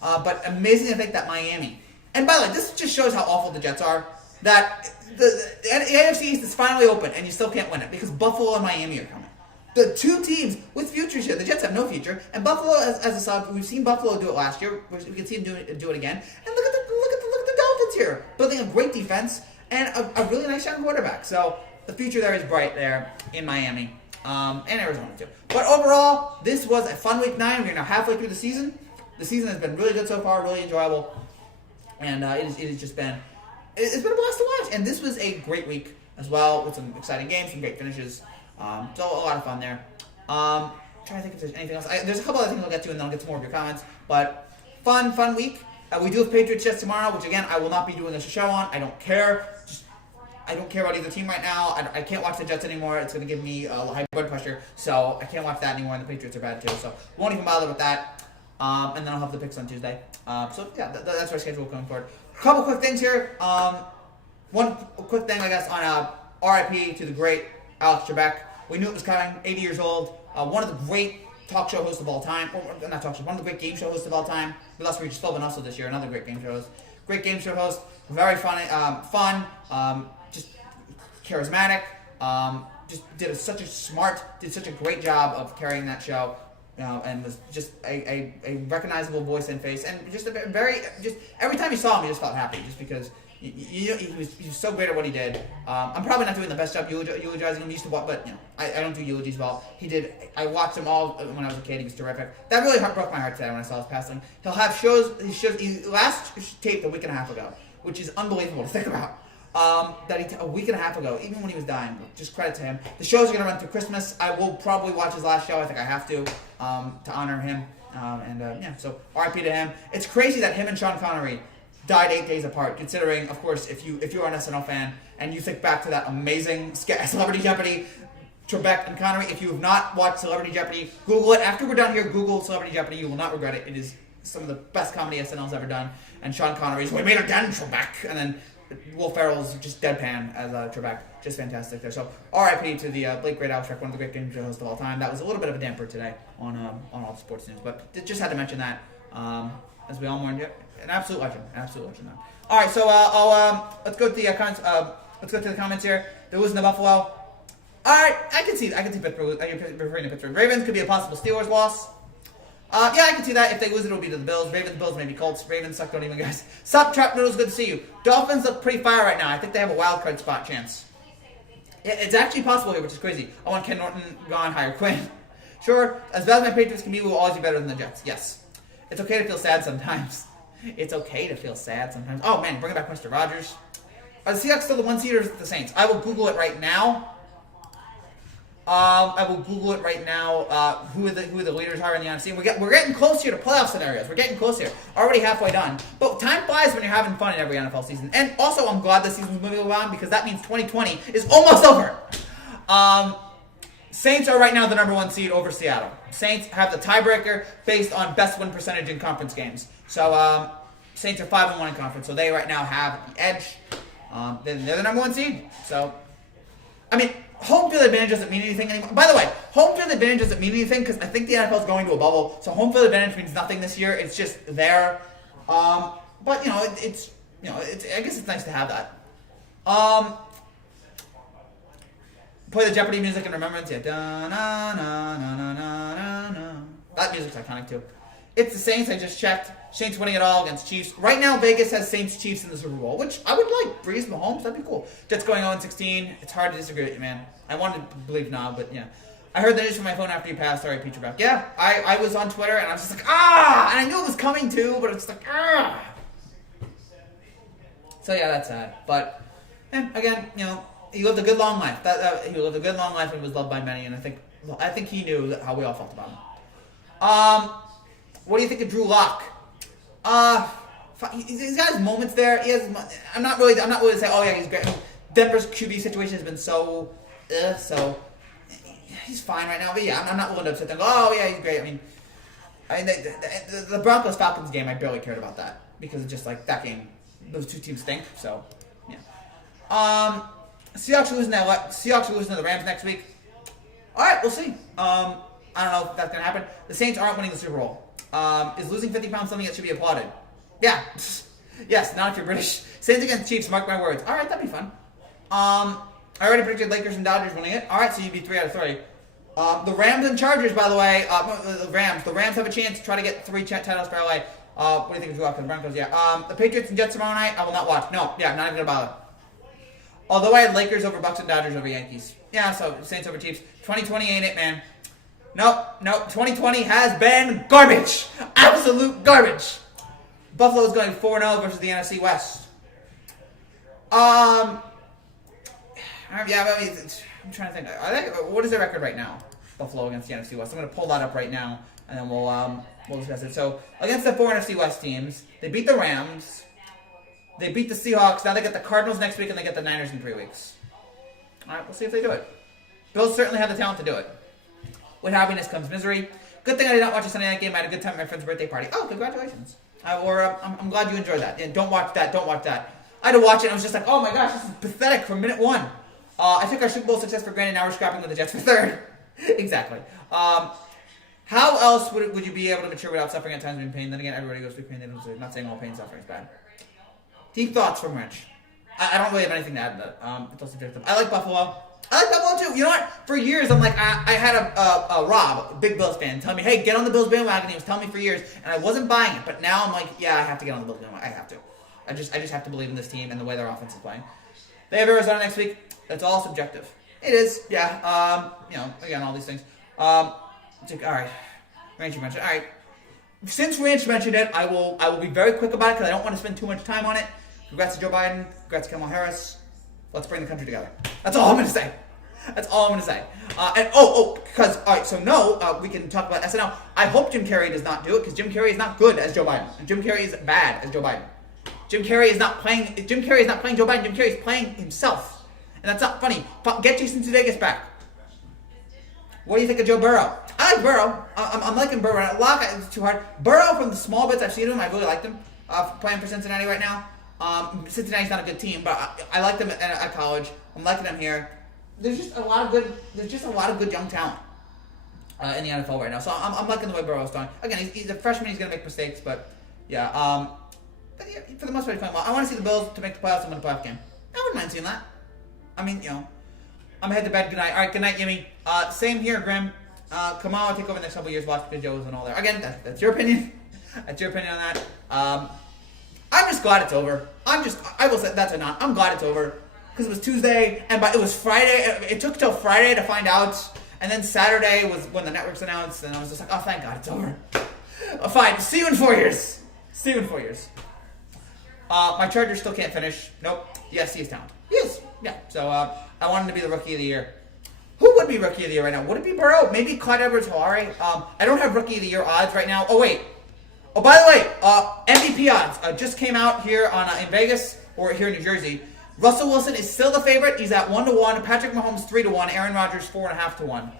But amazing to think that Miami. And by the way, this just shows how awful the Jets are. That the AFC East is finally open, and you still can't win it because Buffalo and Miami are coming. The two teams with futures here. The Jets have no future, and Buffalo, as a sub, we've seen Buffalo do it last year. We can see them do it again. And look at the Dolphins here, building a great defense and a really nice young quarterback. So the future there is bright there in Miami and Arizona too. But overall, this was a fun Week 9. We're now halfway through the season. The season has been really good so far, really enjoyable, and it has just been. It's been a blast to watch, and this was a great week as well with some exciting games, some great finishes. So a lot of fun there. Trying to think if there's anything else. There's a couple other things I'll get to, and then I'll get to more of your comments. But fun week. We do have Patriots Jets tomorrow, which again I will not be doing a show on. I don't care. I don't care about either team right now. I can't watch the Jets anymore. It's going to give me high blood pressure, so I can't watch that anymore. And the Patriots are bad too, so won't even bother with that. And then I'll have the picks on Tuesday. That's our schedule going forward. A couple quick things here. One quick thing, I guess, on RIP to the great Alex Trebek. We knew it was coming. 80 years old. One of the great talk show hosts of all time. Or not talk show. One of the great game show hosts of all time. We lost Regis Philbin also this year. Another great game show host. Great game show host. Very funny, fun. Just charismatic. Just did such a great job of carrying that show. And was just a recognizable voice and face, and just every time you saw him, you just felt happy, just because he was so great at what he did. I'm probably not doing the best job eulogizing him. Used to watch, but I don't do eulogies well. He did. I watched him all when I was a kid. He was terrific. That really broke my heart today when I saw his passing. He'll have shows. He last taped a week and a half ago, which is unbelievable to think about. A week and a half ago, even when he was dying. Just credit to him. The shows are going to run through Christmas. I will probably watch his last show. I think I have to honor him. So RIP to him. It's crazy that him and Sean Connery died 8 days apart, considering, of course, if you're an SNL fan and you think back to that amazing Celebrity Jeopardy, Trebek and Connery. If you have not watched Celebrity Jeopardy, Google it. After we're done here, Google Celebrity Jeopardy. You will not regret it. It is some of the best comedy SNL's ever done. And Sean Connery's, "We made it again, Trebek," and then Will Ferrell's just deadpan as Trebek. Just fantastic there. So RIP to the late great Alex Trebek, one of the great game show hosts of all time. That was a little bit of a damper today on all the sports news, but just had to mention that as we all mourned it. An absolute legend. Man. All right, so let's go to the comments here. They're losing to Buffalo. All right, I can see Pittsburgh. You're referring to Pittsburgh. Ravens could be a possible Steelers loss. I can see that. If they lose, it'll be to the Bills. Ravens, Bills, maybe Colts. Ravens suck, don't even, guys. Sup, Trap Noodles, good to see you. Dolphins look pretty fire right now. I think they have a wild card spot chance. Yeah, it's actually possible here, which is crazy. I want Ken Norton gone, hire Quinn. Sure, as bad as my Patriots can be, we will always be better than the Jets. Yes. It's okay to feel sad sometimes. It's okay to feel sad sometimes. Oh man, bring back Mr. Rogers. Are the Seahawks still the 1 seed or is it the Saints? I will Google it right now. I will Google it right now. Who the leaders are in the NFC. We're getting close here to playoff scenarios. We're getting close here. Already halfway done. But time flies when you're having fun in every NFL season. And also, I'm glad this season's moving on because that means 2020 is almost over. Saints are right now the number 1 seed over Seattle. Saints have the tiebreaker based on best win percentage in conference games. So Saints are 5-1 in conference. So they right now have the edge. They're the number 1 seed. So, I mean, home field advantage doesn't mean anything anymore. By the way, home field advantage doesn't mean anything because I think the NFL is going to a bubble. So home field advantage means nothing this year. It's just there. But it's I guess it's nice to have that. Play the Jeopardy music in remembrance. Yeah. That music's iconic too. It's the Saints. I just checked. Saints winning it all against Chiefs. Right now, Vegas has Saints-Chiefs in the Super Bowl, which I would like. Breeze, Mahomes, that'd be cool. Jets going 0-16. It's hard to disagree with you, man. I wanted to believe now, but yeah. I heard the news from my phone after you passed. Sorry, Peter back. Yeah, I was on Twitter, and I was just like, ah! And I knew it was coming too, but it's like, ah! So yeah, that's sad. But, again, he lived a good long life. He lived a good long life and was loved by many, and I think he knew how we all felt about him. What do you think of Drew Locke? He's got his moments there. I'm not really to say, oh yeah, he's great. Denver's QB situation has been so he's fine right now. But yeah, I'm not willing to upset them. Oh yeah, he's great. I mean, the Broncos Falcons game, I barely cared about that because it's just like that game. Those two teams stink. So yeah. Seahawks are losing to the Rams next week. All right, we'll see. I don't know if that's gonna happen. The Saints aren't winning the Super Bowl. Is losing 50 pounds something that should be applauded? Yeah. Yes, not if you're British. Saints against Chiefs, mark my words. All right, that'd be fun. I already predicted Lakers and Dodgers winning it. All right, so you'd be 3 out of 3. The Rams and Chargers, by the way, the Rams have a chance to try to get 3 titles for LA. What do you think of Drew Locke and the Broncos? Yeah. The Patriots and Jets tomorrow night, I will not watch. No, yeah, not even gonna bother. Although I had Lakers over Bucks and Dodgers over Yankees. Yeah, so Saints over Chiefs. 2020 ain't it, man. Nope. 2020 has been garbage. Absolute garbage. Buffalo's going 4-0 versus the NFC West. Yeah, I'm trying to think. What is their record right now? Buffalo against the NFC West. I'm going to pull that up right now, and then we'll discuss it. So, against the 4 NFC West teams, they beat the Rams. They beat the Seahawks. Now they get the Cardinals next week, and they get the Niners in 3 weeks. All right, we'll see if they do it. Bills certainly have the talent to do it. With happiness comes misery. Good thing I did not watch a Sunday night game. I had a good time at my friend's birthday party. Oh, congratulations. I'm glad you enjoyed that. Yeah, don't watch that. I had to watch it and I was just like, oh my gosh, this is pathetic from minute 1. I took our Super Bowl success for granted. Now we're scrapping with the Jets for 3rd. Exactly. How else would you be able to mature without suffering at times of pain? Then again, everybody goes through pain. I'm not saying all pain and suffering is bad. Deep thoughts from Rich. I don't really have anything to add to that. It's also subjective. I like Buffalo. I like Buffalo too. You know what? For years, I'm like, I had a Rob, a big Bills fan, tell me, hey, get on the Bills bandwagon. He was telling me for years, and I wasn't buying it. But now I'm like, yeah, I have to get on the Bills bandwagon. I have to. I just have to believe in this team and the way their offense is playing. They have Arizona next week. That's all subjective. It is, yeah. Again, all these things. All right. Ranch you mentioned. All right. Since Ranch mentioned it, I will be very quick about it because I don't want to spend too much time on it. Congrats to Joe Biden. Congrats to Kamala Harris. Let's bring the country together. That's all I'm going to say. Because, all right, so no, we can talk about SNL. I hope Jim Carrey does not do it because Jim Carrey is not good as Joe Biden. And Jim Carrey is bad as Joe Biden. Jim Carrey is not playing Joe Biden. Jim Carrey is playing himself. And that's not funny. Get Jason Sudeikis back. What do you think of Joe Burrow? I like Burrow. I'm liking Burrow. Locke is too hard. Burrow, from the small bits I've seen of him, I really liked him. Playing for Cincinnati right now. Cincinnati's not a good team, but I liked them at college. I'm liking them here. There's just a lot of good young talent in the NFL right now. So I'm liking the way Burrow's doing. Again, he's a freshman. He's gonna make mistakes, but yeah. But yeah, for the most part, he's playing well. I want to see the Bills to make the playoffs and win a playoff game. I wouldn't mind seeing that. I mean, I'm head to bed. Good night. All right, good night, Yimmy. Same here, Grim. Kamala will take over the next couple of years. Watch videos and all that. Again, that's your opinion. That's your opinion on that. I'm just glad it's over. I will say that's a not. I'm glad it's over because it was Tuesday and it was Friday. It took till Friday to find out, and then Saturday was when the networks announced, and I was just like, oh, thank God it's over. Fine. See you in 4 years. See you in 4 years. My Chargers still can't finish. Nope. Yes, he is talented. He is. Yeah. So I want him to be the Rookie of the Year. Who would be Rookie of the Year right now? Would it be Burrow? Maybe Clyde Edwards-Helaire? I don't have Rookie of the Year odds right now. Oh, wait. Oh, by the way, MVP odds just came out here in Vegas or here in New Jersey. Russell Wilson is still the favorite. He's at 1-1. Patrick Mahomes 3-1. Aaron Rodgers 4.5-1.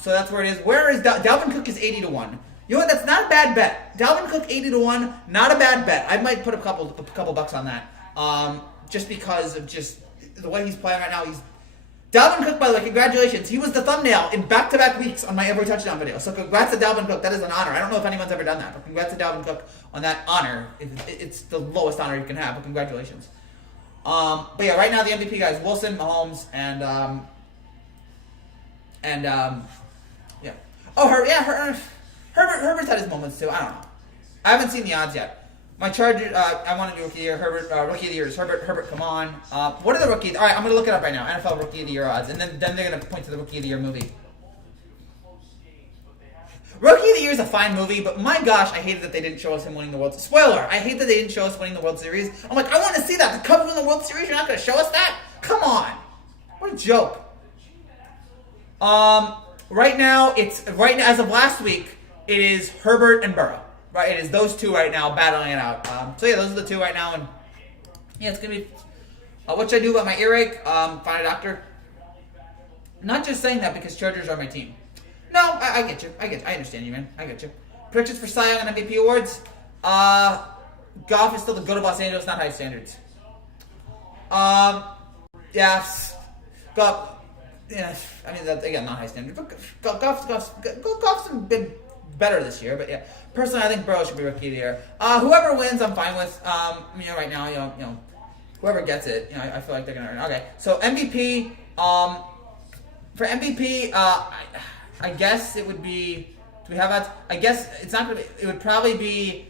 So that's where it is. Where is Dalvin Cook is 80-1. You know what? That's not a bad bet. Dalvin Cook 80-1. Not a bad bet. I might put a couple bucks on that. Just because of just the way he's playing right now. Dalvin Cook, by the way, congratulations. He was the thumbnail in back-to-back weeks on my Every Touchdown video. So congrats to Dalvin Cook. That is an honor. I don't know if anyone's ever done that, but congrats to Dalvin Cook on that honor. It's the lowest honor you can have, but congratulations. But yeah, right now the MVP guys, Wilson, Mahomes, and yeah. Oh, Herbert's had his moments too. I don't know. I haven't seen the odds yet. My Chargers, I want to do Rookie of the Year. Rookie of the Year is Herbert, come on. What are the rookies? All right, I'm going to look it up right now. NFL Rookie of the Year odds. And then they're going to point to the Rookie of the Year movie. Rookie of the Year is a fine movie, but my gosh, I hated that they didn't show us him winning the World Series. Spoiler, I hate that they didn't show us winning the World Series. I'm like, I want to see that. The Cubs win the World Series, you're not going to show us that? Come on. What a joke. Right now, as of last week, it is Herbert and Burrow. Right, it is those two right now battling it out. So yeah, those are the two right now, and yeah, it's gonna be. What should I do about my earache? Find a doctor. Not just saying that because Chargers are my team. No, I get you. I understand you, man. I get you. Predictions for Cy Young and MVP awards. Goff is still the GOAT of Los Angeles, not high standards. Yes, Goff. Yeah, I mean that again, not high standards, but Goff's been better this year, but yeah. Personally, I think Burrow should be Rookie of the Year. Whoever wins, I'm fine with. Right now, you know, whoever gets it, I feel like they're gonna earn. Okay, so MVP. For MVP, I guess it would be. Do we have that? I guess it's not gonna be. It would probably be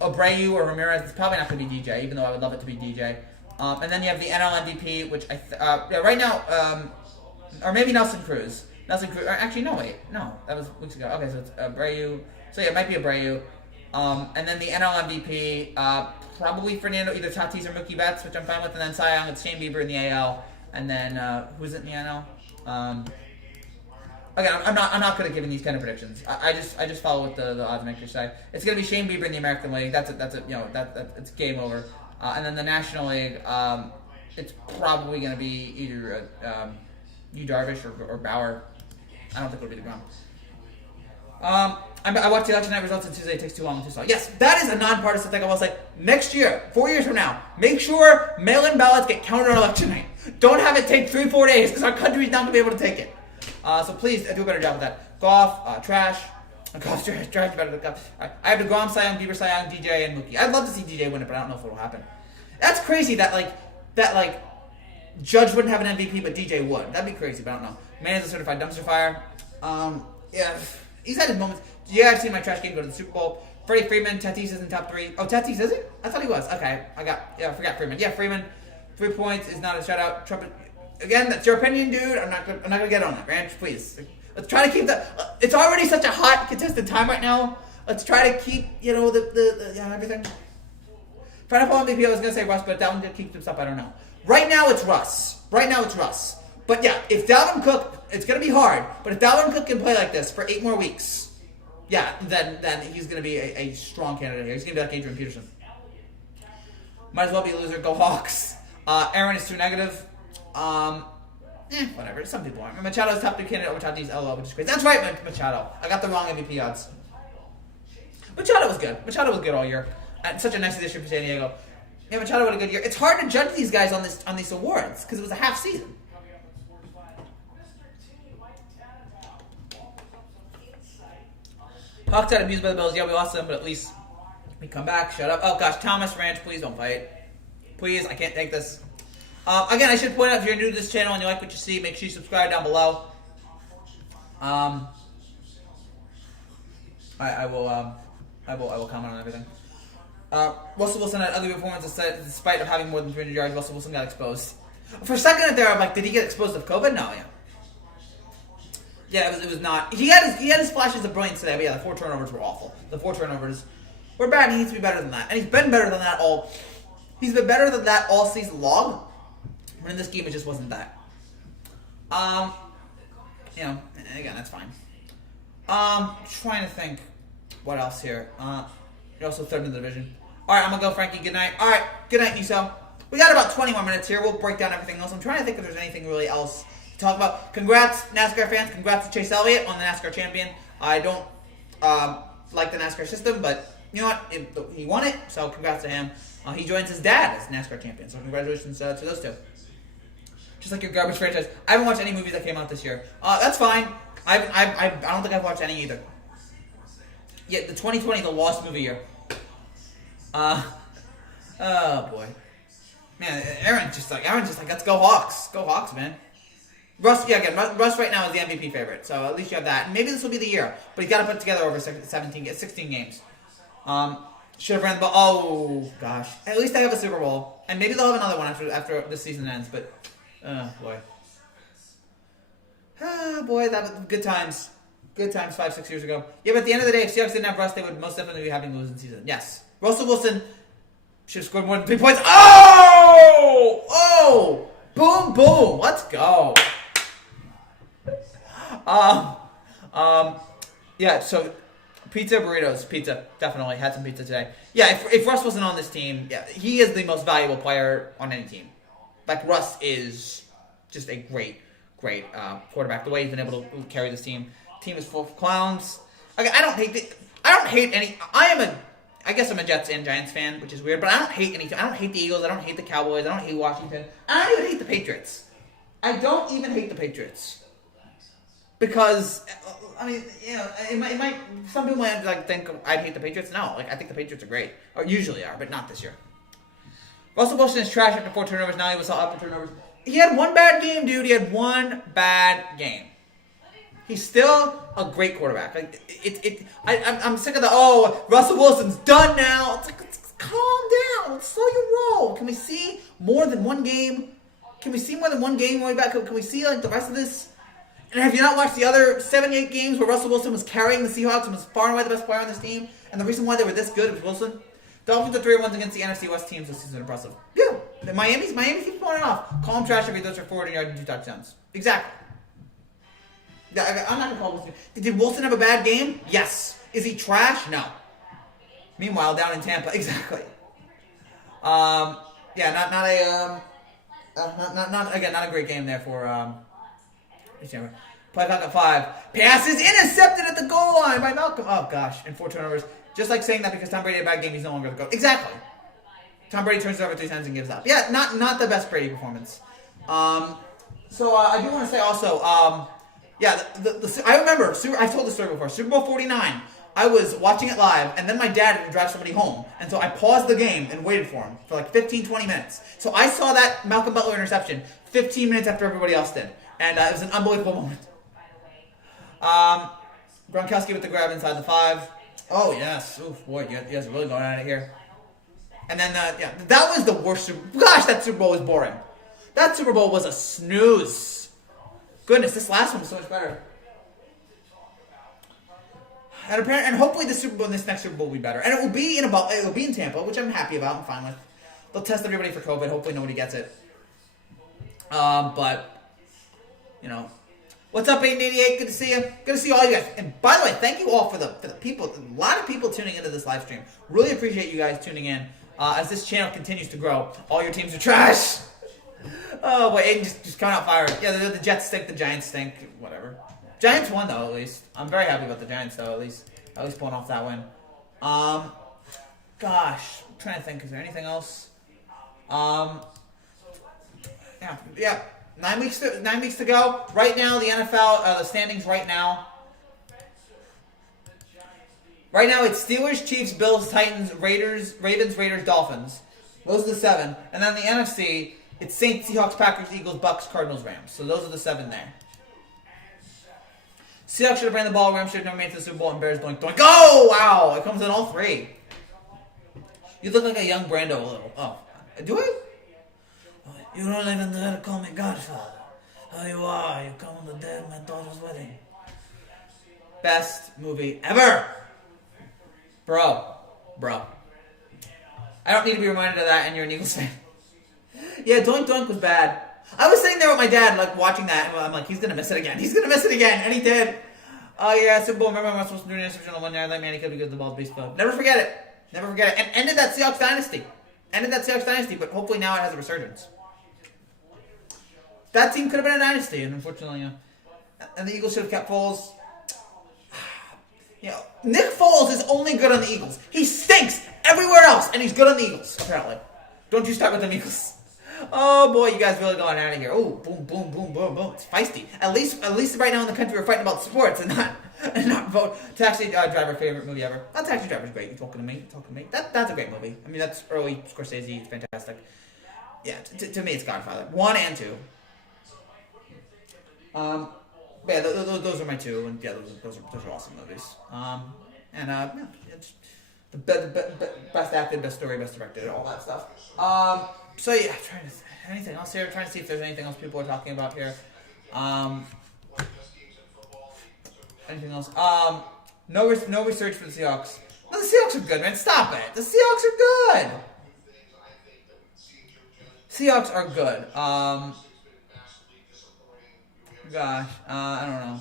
Abreu or Ramirez. It's probably not gonna be DJ, even though I would love it to be DJ. And then you have the NL MVP, which right now, or maybe Nelson Cruz. Actually, no, wait. No, that was weeks ago. Okay, so it's Abreu. So yeah, it might be Abreu. And then the NL MVP, probably Fernando, either Tatis or Mookie Betts, which I'm fine with. And then Cy Young, it's Shane Bieber in the AL. And then, who's it in the NL? Again, I'm not good at giving these kind of predictions. I just follow what the odds makers say. It's gonna be Shane Bieber in the American League. That's it's game over. And then the National League, it's probably gonna be either Yu Darvish or Bauer. I don't think it'll be the Grom. I watched the election night results on Tuesday. It takes too long and too slow. Yes, that is a nonpartisan thing. I was like, next year, 4 years from now, make sure mail-in ballots get counted on election night. Don't have it take 3-4 days because our country's not going to be able to take it. So please do a better job with that. Golf, trash. Golf, trash, better than golf. I have DeGrom, Cy Young, Bieber, Cy Young, DJ, and Mookie. I'd love to see DJ win it, but I don't know if it'll happen. That's crazy that Judge wouldn't have an MVP, but DJ would. That'd be crazy, but I don't know. Man is a certified dumpster fire. Yeah, he's had his moments. Yeah, I've seen my trash game go to the Super Bowl. Freddie Freeman, Tatis is in top 3. Oh, Tatis isn't? I thought he was. Okay, I forgot Freeman. Yeah, Freeman, 3 points is not a shutout. Trumpet. Again, that's your opinion, dude. I'm not gonna get on that, Ranch. Please, let's try to keep that. It's already such a hot contested time right now. Let's try to keep everything. Final MVP, I was gonna say Russ, but that one keeps him up. I don't know. Right now it's Russ. But yeah, if Dalvin Cook, it's going to be hard, but if Dalvin Cook can play like this for 8 more weeks, yeah, then he's going to be a strong candidate here. He's going to be like Adrian Peterson. Might as well be a loser. Go Hawks. Aaron is too negative. Whatever. Some people aren't. Machado's top 3 candidate over Tatis LO, which is great. That's right, Machado. I got the wrong MVP odds. Machado was good all year. And such a nice addition for San Diego. Yeah, Machado had a good year. It's hard to judge these guys on these awards because it was a half season. Hawks got abused by the Bills. Yeah, we lost them, but at least we come back. Shut up. Oh, gosh. Thomas, Ranch, please don't fight. Please, I can't take this. Again, I should point out, if you're new to this channel and you like what you see, make sure you subscribe down below. I will comment on everything. Russell Wilson had ugly performance despite having more than 300 yards. Russell Wilson got exposed. For a second there, I'm like, did he get exposed of COVID? No, yeah. Yeah, it was not. He had his flashes of brilliance today, but yeah, the 4 turnovers were awful. The 4 turnovers were bad. He needs to be better than that, and he's been better than that all. He's been better than that all season long. But in this game, it just wasn't that. Again, that's fine. Trying to think what else here. You're also third in the division. All right, I'm gonna go, Frankie. Good night. All right, good night, Niso. We got about 20 more minutes here. We'll break down everything else. I'm trying to think if there's anything really else to talk about. Congrats, NASCAR fans. Congrats to Chase Elliott on the NASCAR champion. I don't like the NASCAR system, but you know what? He won it, so congrats to him. He joins his dad as NASCAR champion, so congratulations to those two. Just like your garbage franchise. I haven't watched any movies that came out this year. That's fine. I don't think I've watched any either. Yeah, the 2020, the lost movie year. Oh boy. Man, Aaron's just like, let's go Hawks. Go Hawks, man. Russ right now is the MVP favorite, so at least you have that. And maybe this will be the year, but he's got to put it together over 16 games. Should have ran the ball. Oh, gosh. At least they have a Super Bowl. And maybe they'll have another one after this season ends, but, boy. Boy, that was good times. Good times 5-6 years ago. Yeah, but at the end of the day, if Seahawks didn't have Russ, they would most definitely be having a losing season. Yes. Russell Wilson should have scored more than 3 points. Oh! Oh! Boom, boom. Let's go. Yeah, so pizza, burritos, pizza. Definitely had some pizza today. Yeah, if Russ wasn't on this team, yeah, he is the most valuable player on any team. Like, Russ is just a great quarterback. The way he's been able to carry this team. Team is full of clowns. Okay, I don't hate any. I guess I'm a Jets and Giants fan, which is weird, but I don't hate any. I don't hate the Eagles. I don't hate the Cowboys. I don't hate Washington. I don't even hate the Patriots. I don't even hate the Patriots. Because, I mean, you know, it might some people might like think I'd hate the Patriots. No, like I think the Patriots are great, or usually are, but not this year. Russell Wilson is trash after 4 turnovers. Now he was up for turnovers. He had one bad game, dude. He had one bad game. He's still a great quarterback. Like I'm sick of the Russell Wilson's done now. It's like calm down. Let's slow your roll. Can we see more than one game? Can we see more than one game way back? Can we see like the rest of this? And have you not watched the other 78 games where Russell Wilson was carrying the Seahawks and was far and away the best player on this team? And the reason why they were this good was Wilson. Dolphins are 3-1 against the NFC West teams this season. Impressive. Yeah. Miami keeps pulling it off. Call him trash if he throws for 400 yards and 2 touchdowns. Exactly. I'm not gonna call Wilson. Did Wilson have a bad game? Yes. Is he trash? No. Meanwhile, down in Tampa, exactly. Not a great game there for play clock at 5. Pass is intercepted at the goal line by Malcolm. Oh gosh, and 4 turnovers. Just like saying that because Tom Brady had a bad game, he's no longer the GOAT. Exactly. Tom Brady turns it over 3 times and gives up. Yeah, not the best Brady performance. So I do want to say also, I remember, I've told this story before, Super Bowl 49, I was watching it live, and then my dad had to drive somebody home. And so I paused the game and waited for him for like 15, 20 minutes. So I saw that Malcolm Butler interception 15 minutes after everybody else did. And it was an unbelievable moment. Gronkowski with the grab inside the 5. Oh, yes. Oof, boy, you guys are really going at it here. And then, that was the worst Super Bowl. Gosh, that Super Bowl was boring. That Super Bowl was a snooze. Goodness, this last one was so much better. And hopefully this next Super Bowl will be better. And it will be in Tampa, which I'm happy about. I'm fine with. They'll test everybody for COVID. Hopefully nobody gets it. But you know, what's up, 888? Good to see you. Good to see all you guys. And by the way, thank you all for the people. A lot of people tuning into this live stream. Really appreciate you guys tuning in. As this channel continues to grow, all your teams are trash. Oh, wait, Aiden just coming out firing. Yeah, the Jets stink, the Giants stink, whatever. Giants won, though, at least. I'm very happy about the Giants, though, at least pulling off that win. Gosh, I'm trying to think. Is there anything else? Yeah. 9 weeks to go. Right now, the NFL, the standings right now. Right now, it's Steelers, Chiefs, Bills, Titans, Ravens, Raiders, Dolphins. Those are the 7. And then the NFC, it's Saints, Seahawks, Packers, Eagles, Bucks, Cardinals, Rams. So those are the 7 there. Seahawks should have ran the ball. Rams should have never made it to the Super Bowl. And Bears doink. Oh, wow. It comes in all 3. You look like a young Brando a little. Oh, do I? You don't even dare to call me Godfather. How you are? You come on the day of my daughter's wedding. best movie ever. Bro. I don't need to be reminded of that, and you're an Eagles fan. Yeah, Doink Doink was bad. I was sitting there with my dad, like, watching that, and I'm like, he's going to miss it again. And he did. Oh, yeah, Super Bowl. Remember, I'm supposed to do an interception on 1 yard. Like, man, he could be good at the ball baseball. Never forget it. And ended that Seahawks dynasty. But hopefully now it has a resurgence. That team could have been a dynasty, and unfortunately, and the Eagles should have kept Foles. Nick Foles is only good on the Eagles. He stinks everywhere else, and he's good on the Eagles, apparently. Don't you start with the Eagles. Oh, boy, you guys really going out of here. Oh, boom, boom, boom, boom, boom. It's feisty. At least right now in the country, we're fighting about sports and not vote. Taxi Driver, favorite movie ever. That Taxi Driver's great. You talking to me? That's a great movie. I mean, that's early Scorsese. It's fantastic. Yeah, to me, it's Godfather. 1 and 2. Yeah, those are my 2, and yeah, those are awesome movies. It's the best acted, best story, best directed, all that stuff. So yeah, anything else here? Trying to see if there's anything else people are talking about here. Anything else? No research for the Seahawks. No, the Seahawks are good, man. Stop it. The Seahawks are good. Seahawks are good. Gosh, I don't know.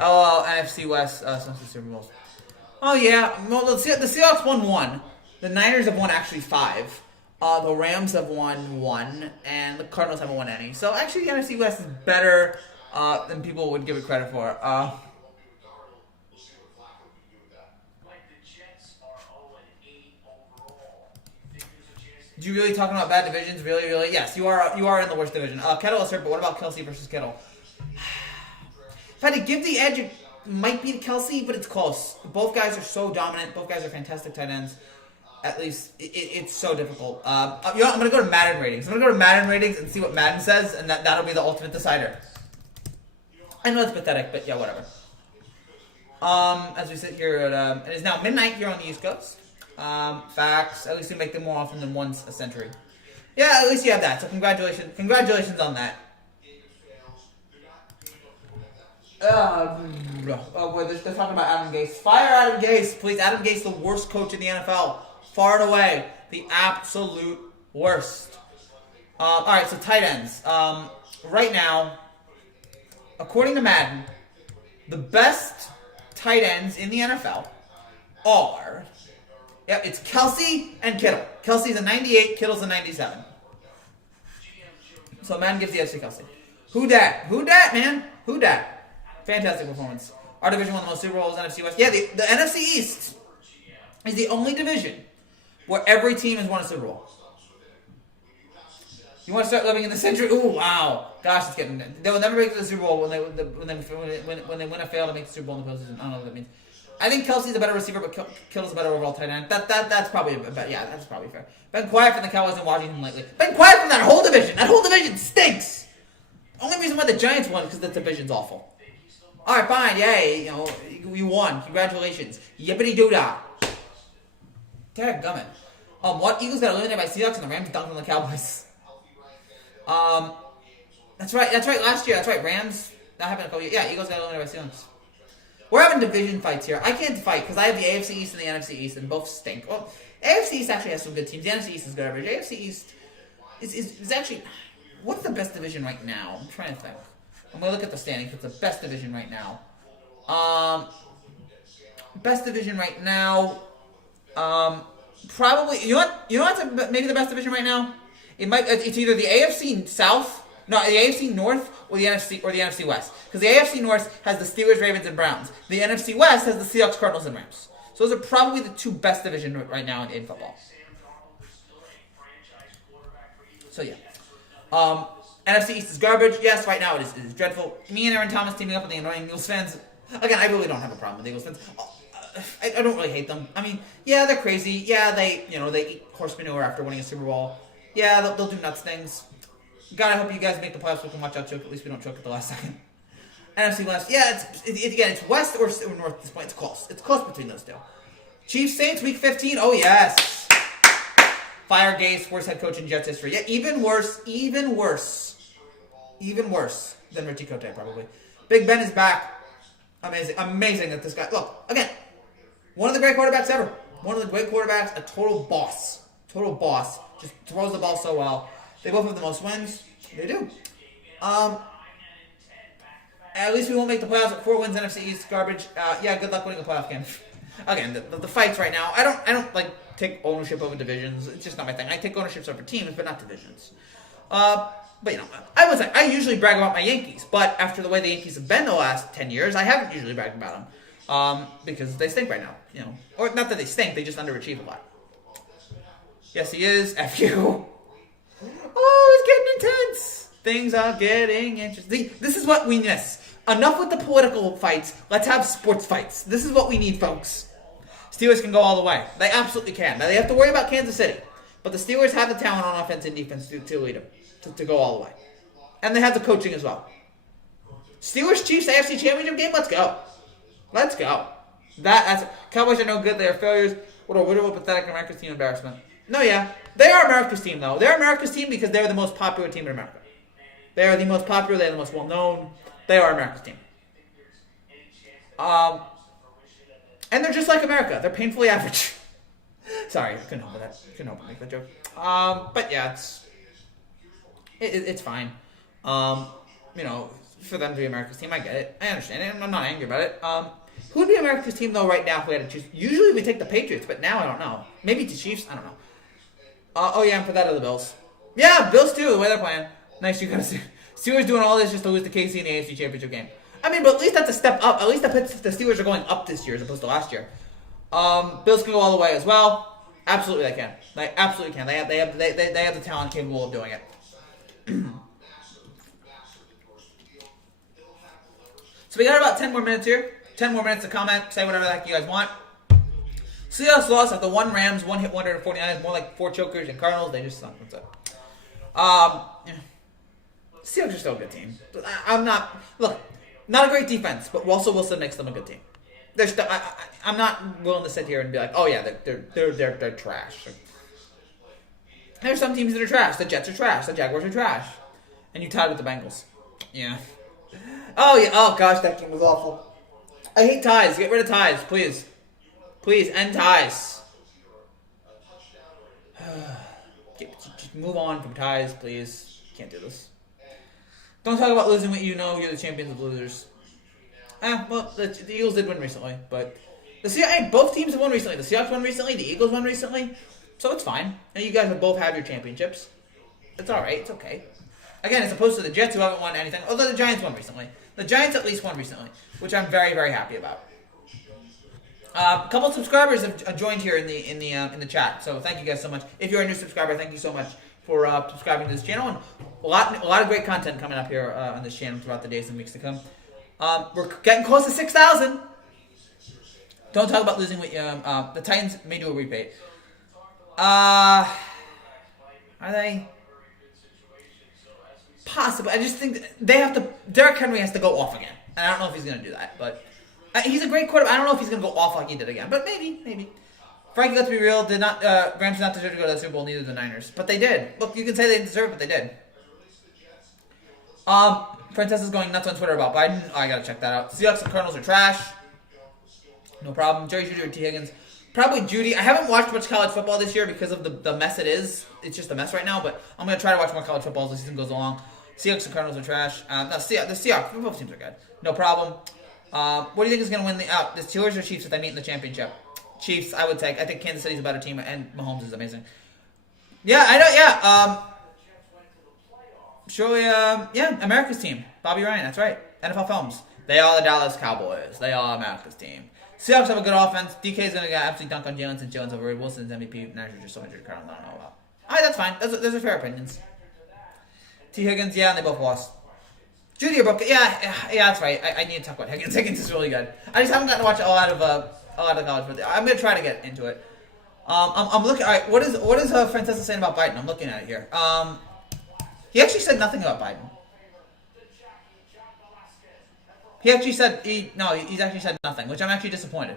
Oh, NFC West, some of the Super Bowls. Oh, yeah. Well, the Seahawks won 1. The Niners have won actually 5. The Rams have won 1. And the Cardinals haven't won any. So, actually, the NFC West is better than people would give it credit for. Did you really talking about bad divisions? Really, really? Yes, you are in the worst division. Kittle is hurt, but what about Kelsey versus Kittle? If I had to give the edge, it might be to Kelsey, but it's close. Both guys are so dominant. Both guys are fantastic tight ends. At least, it's so difficult. I'm going to go to Madden ratings. And see what Madden says, and that'll be the ultimate decider. I know it's pathetic, but yeah, whatever. As we sit here, it is now midnight here on the East Coast. Facts. At least we make them more often than once a century. Yeah, at least you have that. So congratulations on that. Boy, they're talking about Adam Gase. Fire Adam Gase, please. Adam Gase, the worst coach in the NFL, far and away, the absolute worst. All right, so tight ends. Right now, according to Madden, the best tight ends in the NFL are. Yeah, it's Kelsey and Kittle. Kelsey's a 98, Kittle's a 97. So Madden gives the edge to Kelsey. Who dat, man? Who dat? Fantastic performance. Our division won the most Super Bowls, NFC West. Yeah, the NFC East is the only division where every team has won a Super Bowl. You want to start living in the century? Ooh, wow. Gosh, it's getting. They will never make it to the Super Bowl when they win a fail to make the Super Bowl in the postseason. I don't know what that means. I think Kelsey's a better receiver, but Kittle's a better overall tight end. That's probably that's probably fair. Been quiet from the Cowboys and Washington lately. Been quiet from that whole division. That whole division stinks. Only reason why the Giants won is because the division's awful. All right, fine, yay, you won. Congratulations. Yippity doo dah. Dadgummit. What? Eagles got eliminated by Seahawks and the Rams dunked on the Cowboys. That's right. Last year, that's right. Rams. That happened a couple years. Yeah, Eagles got eliminated by Seahawks. We're having division fights here. I can't fight because I have the AFC East and the NFC East, and both stink. Well, AFC East actually has some good teams. The NFC East is garbage. AFC East is actually. What's the best division right now? I'm trying to think. I'm gonna look at the standings. What's the best division right now? Best division right now. Probably. You know what's maybe the best division right now? It's either the AFC South. No, the AFC North or the NFC West. Because the AFC North has the Steelers, Ravens, and Browns. The NFC West has the Seahawks, Cardinals, and Rams. So those are probably the 2 best divisions right now in football. So yeah. NFC East is garbage. Yes, right now it is dreadful. Me and Aaron Thomas teaming up with the annoying Eagles fans. Again, I really don't have a problem with Eagles fans. I don't really hate them. I mean, yeah, they're crazy. Yeah, they eat horse manure after winning a Super Bowl. Yeah, they'll do nuts things. God, I hope you guys make the playoffs so we can watch out choke. At least we don't choke at the last second. NFC West. Yeah, it's West or North at this point. It's close. It's close between those two. Chiefs Saints Week 15. Oh yes. Fire Gase, worst head coach in Jets history. Yeah, even worse. even worse than Richie Cote, probably. Big Ben is back. Amazing that this guy... Look, again, one of the great quarterbacks ever. One of the great quarterbacks, a total boss. Total boss. Just throws the ball so well. They both have the most wins. They do. At least we won't make the playoffs at 4 wins. NFC East garbage. Good luck winning a playoff game. Again, the fights right now. I don't like take ownership over divisions. It's just not my thing. I take ownerships over teams, but not divisions. But I usually brag about my Yankees, but after the way the Yankees have been the last 10 years, I haven't usually bragged about them because they stink right now. Or not that they stink, they just underachieve a lot. Yes, he is. F you. Oh, it's getting intense. Things are getting interesting. This is what we miss. Enough with the political fights. Let's have sports fights. This is what we need, folks. Steelers can go all the way. They absolutely can. Now, they have to worry about Kansas City. But the Steelers have the talent on offense and defense to lead them. To go all the way. And they have the coaching as well. Steelers-Chiefs AFC Championship game? Let's go. Let's go. Cowboys are no good. They are failures. What a widow, pathetic America's team embarrassment. No, yeah. They are America's team, though. They're America's team because they're the most popular team in America. They are the most popular. They're the most well-known. They are America's team. And they're just like America. They're painfully average. Sorry, I couldn't help that. Couldn't help make that joke. But yeah, it's fine. For them to be America's team, I get it. I understand it. I'm not angry about it. Who would be America's team, though, right now if we had to choose? Usually we take the Patriots, but now I don't know. Maybe the Chiefs? I don't know. And for that are the Bills. Yeah, Bills, too, the way they're playing. Nice, you guys. Steelers doing all this just to lose to KC in the AFC Championship game. But at least that's a step up. At least the Steelers are going up this year as opposed to last year. Bills can go all the way as well. Absolutely they can. They absolutely can. They have the talent capable of doing it. So we got about 10 more minutes here. 10 more minutes to comment. Say whatever the heck you guys want. Seahawks lost after 1 Rams, 1 hit wonder, 49ers, more like 4 chokers, and Cardinals, they just sunk. What's up? Seahawks are still a good team. Not a great defense, but Russell Wilson makes them a good team. I'm not willing to sit here and be like, oh yeah, they're trash. There's some teams that are trash. The Jets are trash. The Jaguars are trash. And you tied with the Bengals. Yeah. Oh yeah. Oh gosh, that game was awful. I hate ties. Get rid of ties, please. Please end ties. Just move on from ties, please. Can't do this. Don't talk about losing what you know. You're the champions of losers. The Eagles did win recently, but both teams have won recently. The Seahawks won recently. The Eagles won recently. So it's fine. And you guys have both had your championships. It's all right. It's okay. Again, as opposed to the Jets who haven't won anything. Although the Giants won recently. The Giants at least won recently, which I'm very, very happy about. A couple of subscribers have joined here in the chat, so thank you guys so much. If you're a new subscriber, thank you so much for subscribing to this channel, and a lot of great content coming up here on this channel throughout the days and weeks to come. We're getting close to 6,000. Don't talk about losing. The Titans may do a repeat. Are they? Possibly. I just think they have to. Derrick Henry has to go off again, and I don't know if he's going to do that, but. He's a great quarterback. I don't know if he's going to go off like he did again, but maybe. Frankie, let's be real, Rams did not deserve to go to the Super Bowl, neither did the Niners. But they did. Look, you can say they didn't deserve it, but they did. Francesa's going nuts on Twitter about Biden. Oh, I got to check that out. Seahawks and Cardinals are trash. No problem. Jerry Jeudy or T. Higgins. Probably Jeudy. I haven't watched much college football this year because of the mess it is. It's just a mess right now, but I'm going to try to watch more college football as the season goes along. Seahawks and Cardinals are trash. The Seahawks, both teams are good. No problem. What do you think is going to win the Steelers or Chiefs if they meet in the championship? Chiefs, I would take. I think Kansas City's a better team, and Mahomes is amazing. Yeah, I know. Yeah. Surely. Yeah. America's team. Bobby Ryan. That's right. NFL Films. They are the Dallas Cowboys. They are America's team. Seahawks have a good offense. DK's going to get absolutely dunk on Jalen since Jalen's over Wilson's MVP. Niners are just so injured. Cardinals, I don't know about. All right, that's fine. Those are fair opinions. T. Higgins, yeah, and they both lost. Jeudy or Booker, yeah, that's right. I need to talk about Higgins. Higgins is really good. I just haven't gotten to watch a lot of college, but I'm gonna try to get into it. I'm looking. All right, what is Francesa saying about Biden? I'm looking at it here. He actually said nothing about Biden. He actually said he's actually said nothing, which I'm actually disappointed.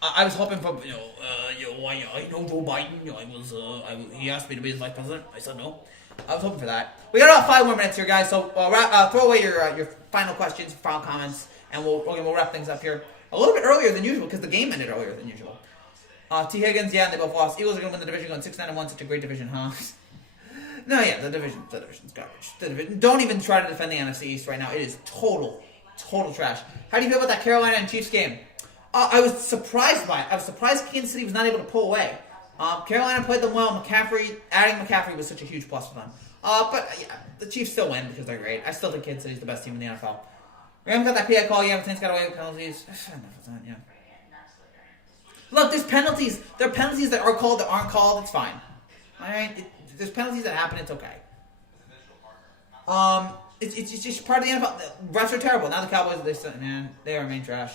I was hoping for I know Joe Biden. He asked me to be his vice president. I said no. I was hoping for that. We got about 5 more minutes here, guys. So throw away your final questions, final comments, and we'll wrap things up here a little bit earlier than usual because the game ended earlier than usual. T. Higgins, yeah, they both lost. Eagles are going to win the division, going 6-9-1. Such a great division, huh? No, yeah, the division's garbage. Don't even try to defend the NFC East right now. It is total trash. How do you feel about that Carolina and Chiefs game? I was surprised by it. I was surprised Kansas City was not able to pull away. Carolina played them well. Adding McCaffrey was such a huge plus for them. But yeah, the Chiefs still win because they're great. I still think Kansas City's the best team in the NFL. Rams got that PI call. Yeah, Saints got away with penalties. Enough of that, yeah. Look, there's penalties. There are penalties that are called that aren't called. It's fine. All right? There's penalties that happen. It's okay. It's just part of the NFL. The refs are terrible. Now the Cowboys, they remain trash.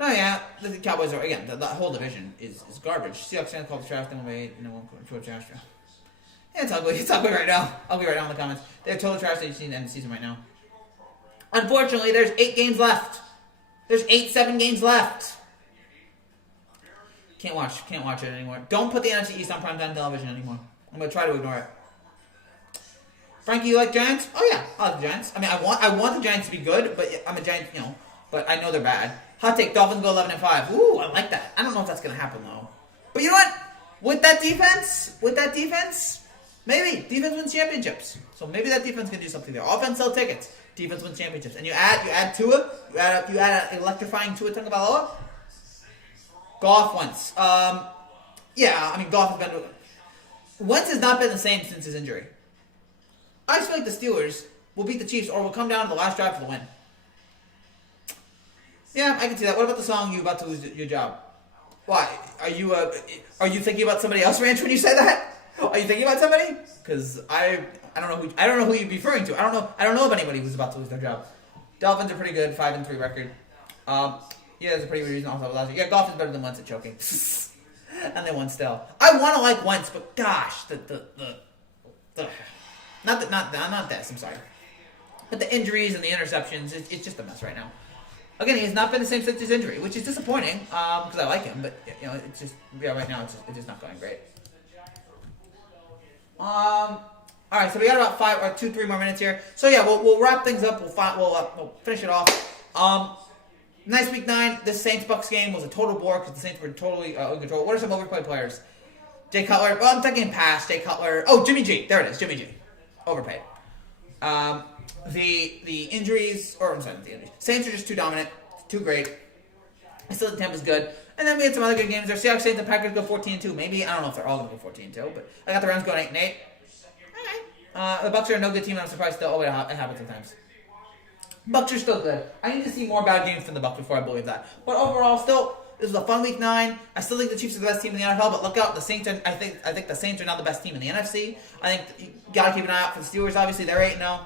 No, yeah, the Cowboys are, again, the whole division is garbage. Seahawks fans called the trash. They won't call it trash. Yeah, it's ugly. It's ugly right now. Ugly right now in the comments. They're total trash. They just need to end the season right now. Unfortunately, there's 8 games left. There's 7 games left. Can't watch it anymore. Don't put the NFC East on primetime television anymore. I'm gonna try to ignore it. Frankie, you like Giants? Oh yeah, I like the Giants. I mean, I want the Giants to be good, but I'm a Giant, but I know they're bad. Hot take: Dolphins go 11-5. Ooh, I like that. I don't know if that's gonna happen though. But you know what? With that defense, maybe defense wins championships. So maybe that defense can do something there. Offense sell tickets. Defense wins championships. And you add Tua. You add an electrifying Tua Tagovailoa. Goff wins. Yeah, I mean Goff has been. Wentz has not been the same since his injury. I just feel like the Steelers will beat the Chiefs or will come down to the last drive for the win. Yeah, I can see that. What about the song "You About to Lose Your Job"? Why? Are you thinking about somebody else, Ranch, when you say that? Are you thinking about somebody? Because I don't know who you'd be referring to. I don't know of anybody who's about to lose their job. Dolphins are pretty good, 5-3 record. Yeah, there's a pretty good reason also last year. Yeah, Goff is better than Wentz at choking. And they won still. I want to like Wentz, but gosh, not this, I'm sorry. But the injuries and the interceptions, it's just a mess right now. Again, he has not been the same since his injury, which is disappointing, because I like him, but, it's just, right now it's just not going great. Alright, so we got about 3 more minutes here. So yeah, we'll wrap things up, we'll finish it off. Nice week 9. This Saints-Bucks game was a total bore because the Saints were totally in control. What are some overplayed players? Jay Cutler. Well, I'm thinking pass. Jay Cutler. Oh, Jimmy G. There it is. Jimmy G. Overpaid. The injuries, or I'm sorry, not the injuries. Saints are just too dominant, too great. I still think Tampa's good. And then we had some other good games there. Seahawks, Saints, and Packers go 14-2. Maybe, I don't know if they're all going to go 14-2, but I got the Rams going 8-8. Alright. The Bucs are a no good team, and I'm surprised still. Oh, wait, it happens sometimes. Bucs are still good. I need to see more bad games from the Bucs before I believe that. But overall, still, this was a fun week 9. I still think the Chiefs are the best team in the NFL, but look out, the Saints are, I think the Saints are now the best team in the NFC. I think you gotta keep an eye out for the Steelers. Obviously, they're 8-0.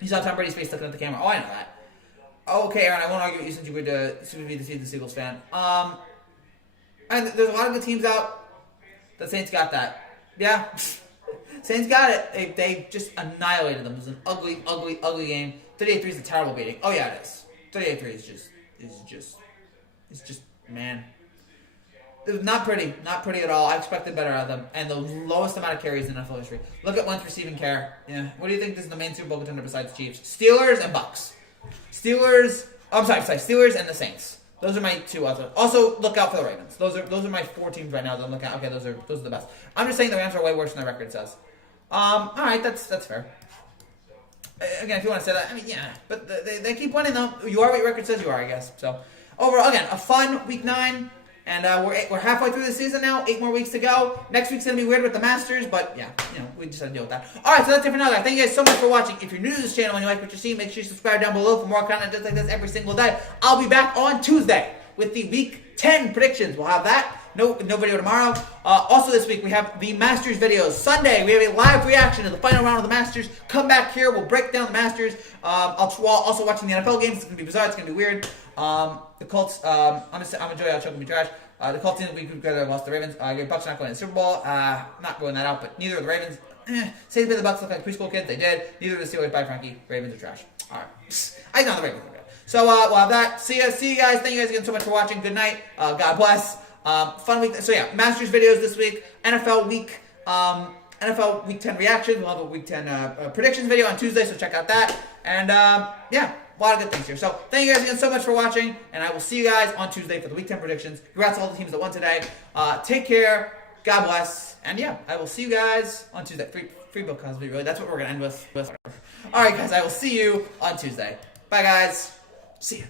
You saw Tom Brady's face looking at the camera. Oh, I know that. Okay, Aaron, I won't argue with you since you would be the Eagles fan. And there's a lot of good teams out. The Saints got that. Yeah. Saints got it. They just annihilated them. It was an ugly game. 38-3 is a terrible beating. Oh yeah, it is. 38-3 is just man. It was not pretty at all. I expected better out of them, and the lowest amount of carries in NFL history. Look at Wentz receiving care. Yeah. What do you think is the main Super Bowl contender besides Chiefs? Steelers and Bucks. Steelers and the Saints. Those are my 2 other. Also, look out for the Ravens. Those are my 4 teams right now that I'm looking at. Okay, those are the best. I'm just saying the Rams are way worse than their record says. All right, that's fair. Again, if you want to say that, I mean, yeah. But they keep winning, though. You are what your record says you are, I guess. So, overall, again, a fun week 9. And we're halfway through the season now. 8 more weeks to go. Next week's going to be weird with the Masters. But, yeah, we just had to deal with that. All right, so that's it for now, guys. Thank you guys so much for watching. If you're new to this channel and you like what you see, make sure you subscribe down below for more content just like this every single day. I'll be back on Tuesday with the Week 10 predictions. We'll have that. No video tomorrow. Also this week, we have the Masters videos. Sunday, we have a live reaction to the final round of the Masters. Come back here. We'll break down the Masters. Also watching the NFL games. It's going to be bizarre. It's going to be weird. The Colts, I'm enjoying I'll choke and be trash. The Colts team week together lost the Ravens. Your Bucks not going to the Super Bowl. Not going that out, but neither of the Ravens. Say the Bucks look like preschool kids. They did. Neither of the Steelers. Bye, Frankie. Ravens are trash. All right. I know the Ravens are good. So we'll have that. See you guys. Thank you guys again so much for watching. Good night. God bless. Fun week. So yeah, Masters videos this week. NFL week NFL Week 10 reaction. We'll have a Week 10 predictions video on Tuesday, so check out that. And yeah, a lot of good things here. So thank you guys again so much for watching, and I will see you guys on Tuesday for the Week 10 predictions. Congrats to all the teams that won today. Take care. God bless. And yeah, I will see you guys on Tuesday. Free Bill Cosby, really. That's what we're going to end with. All right, guys, I will see you on Tuesday. Bye, guys. See ya.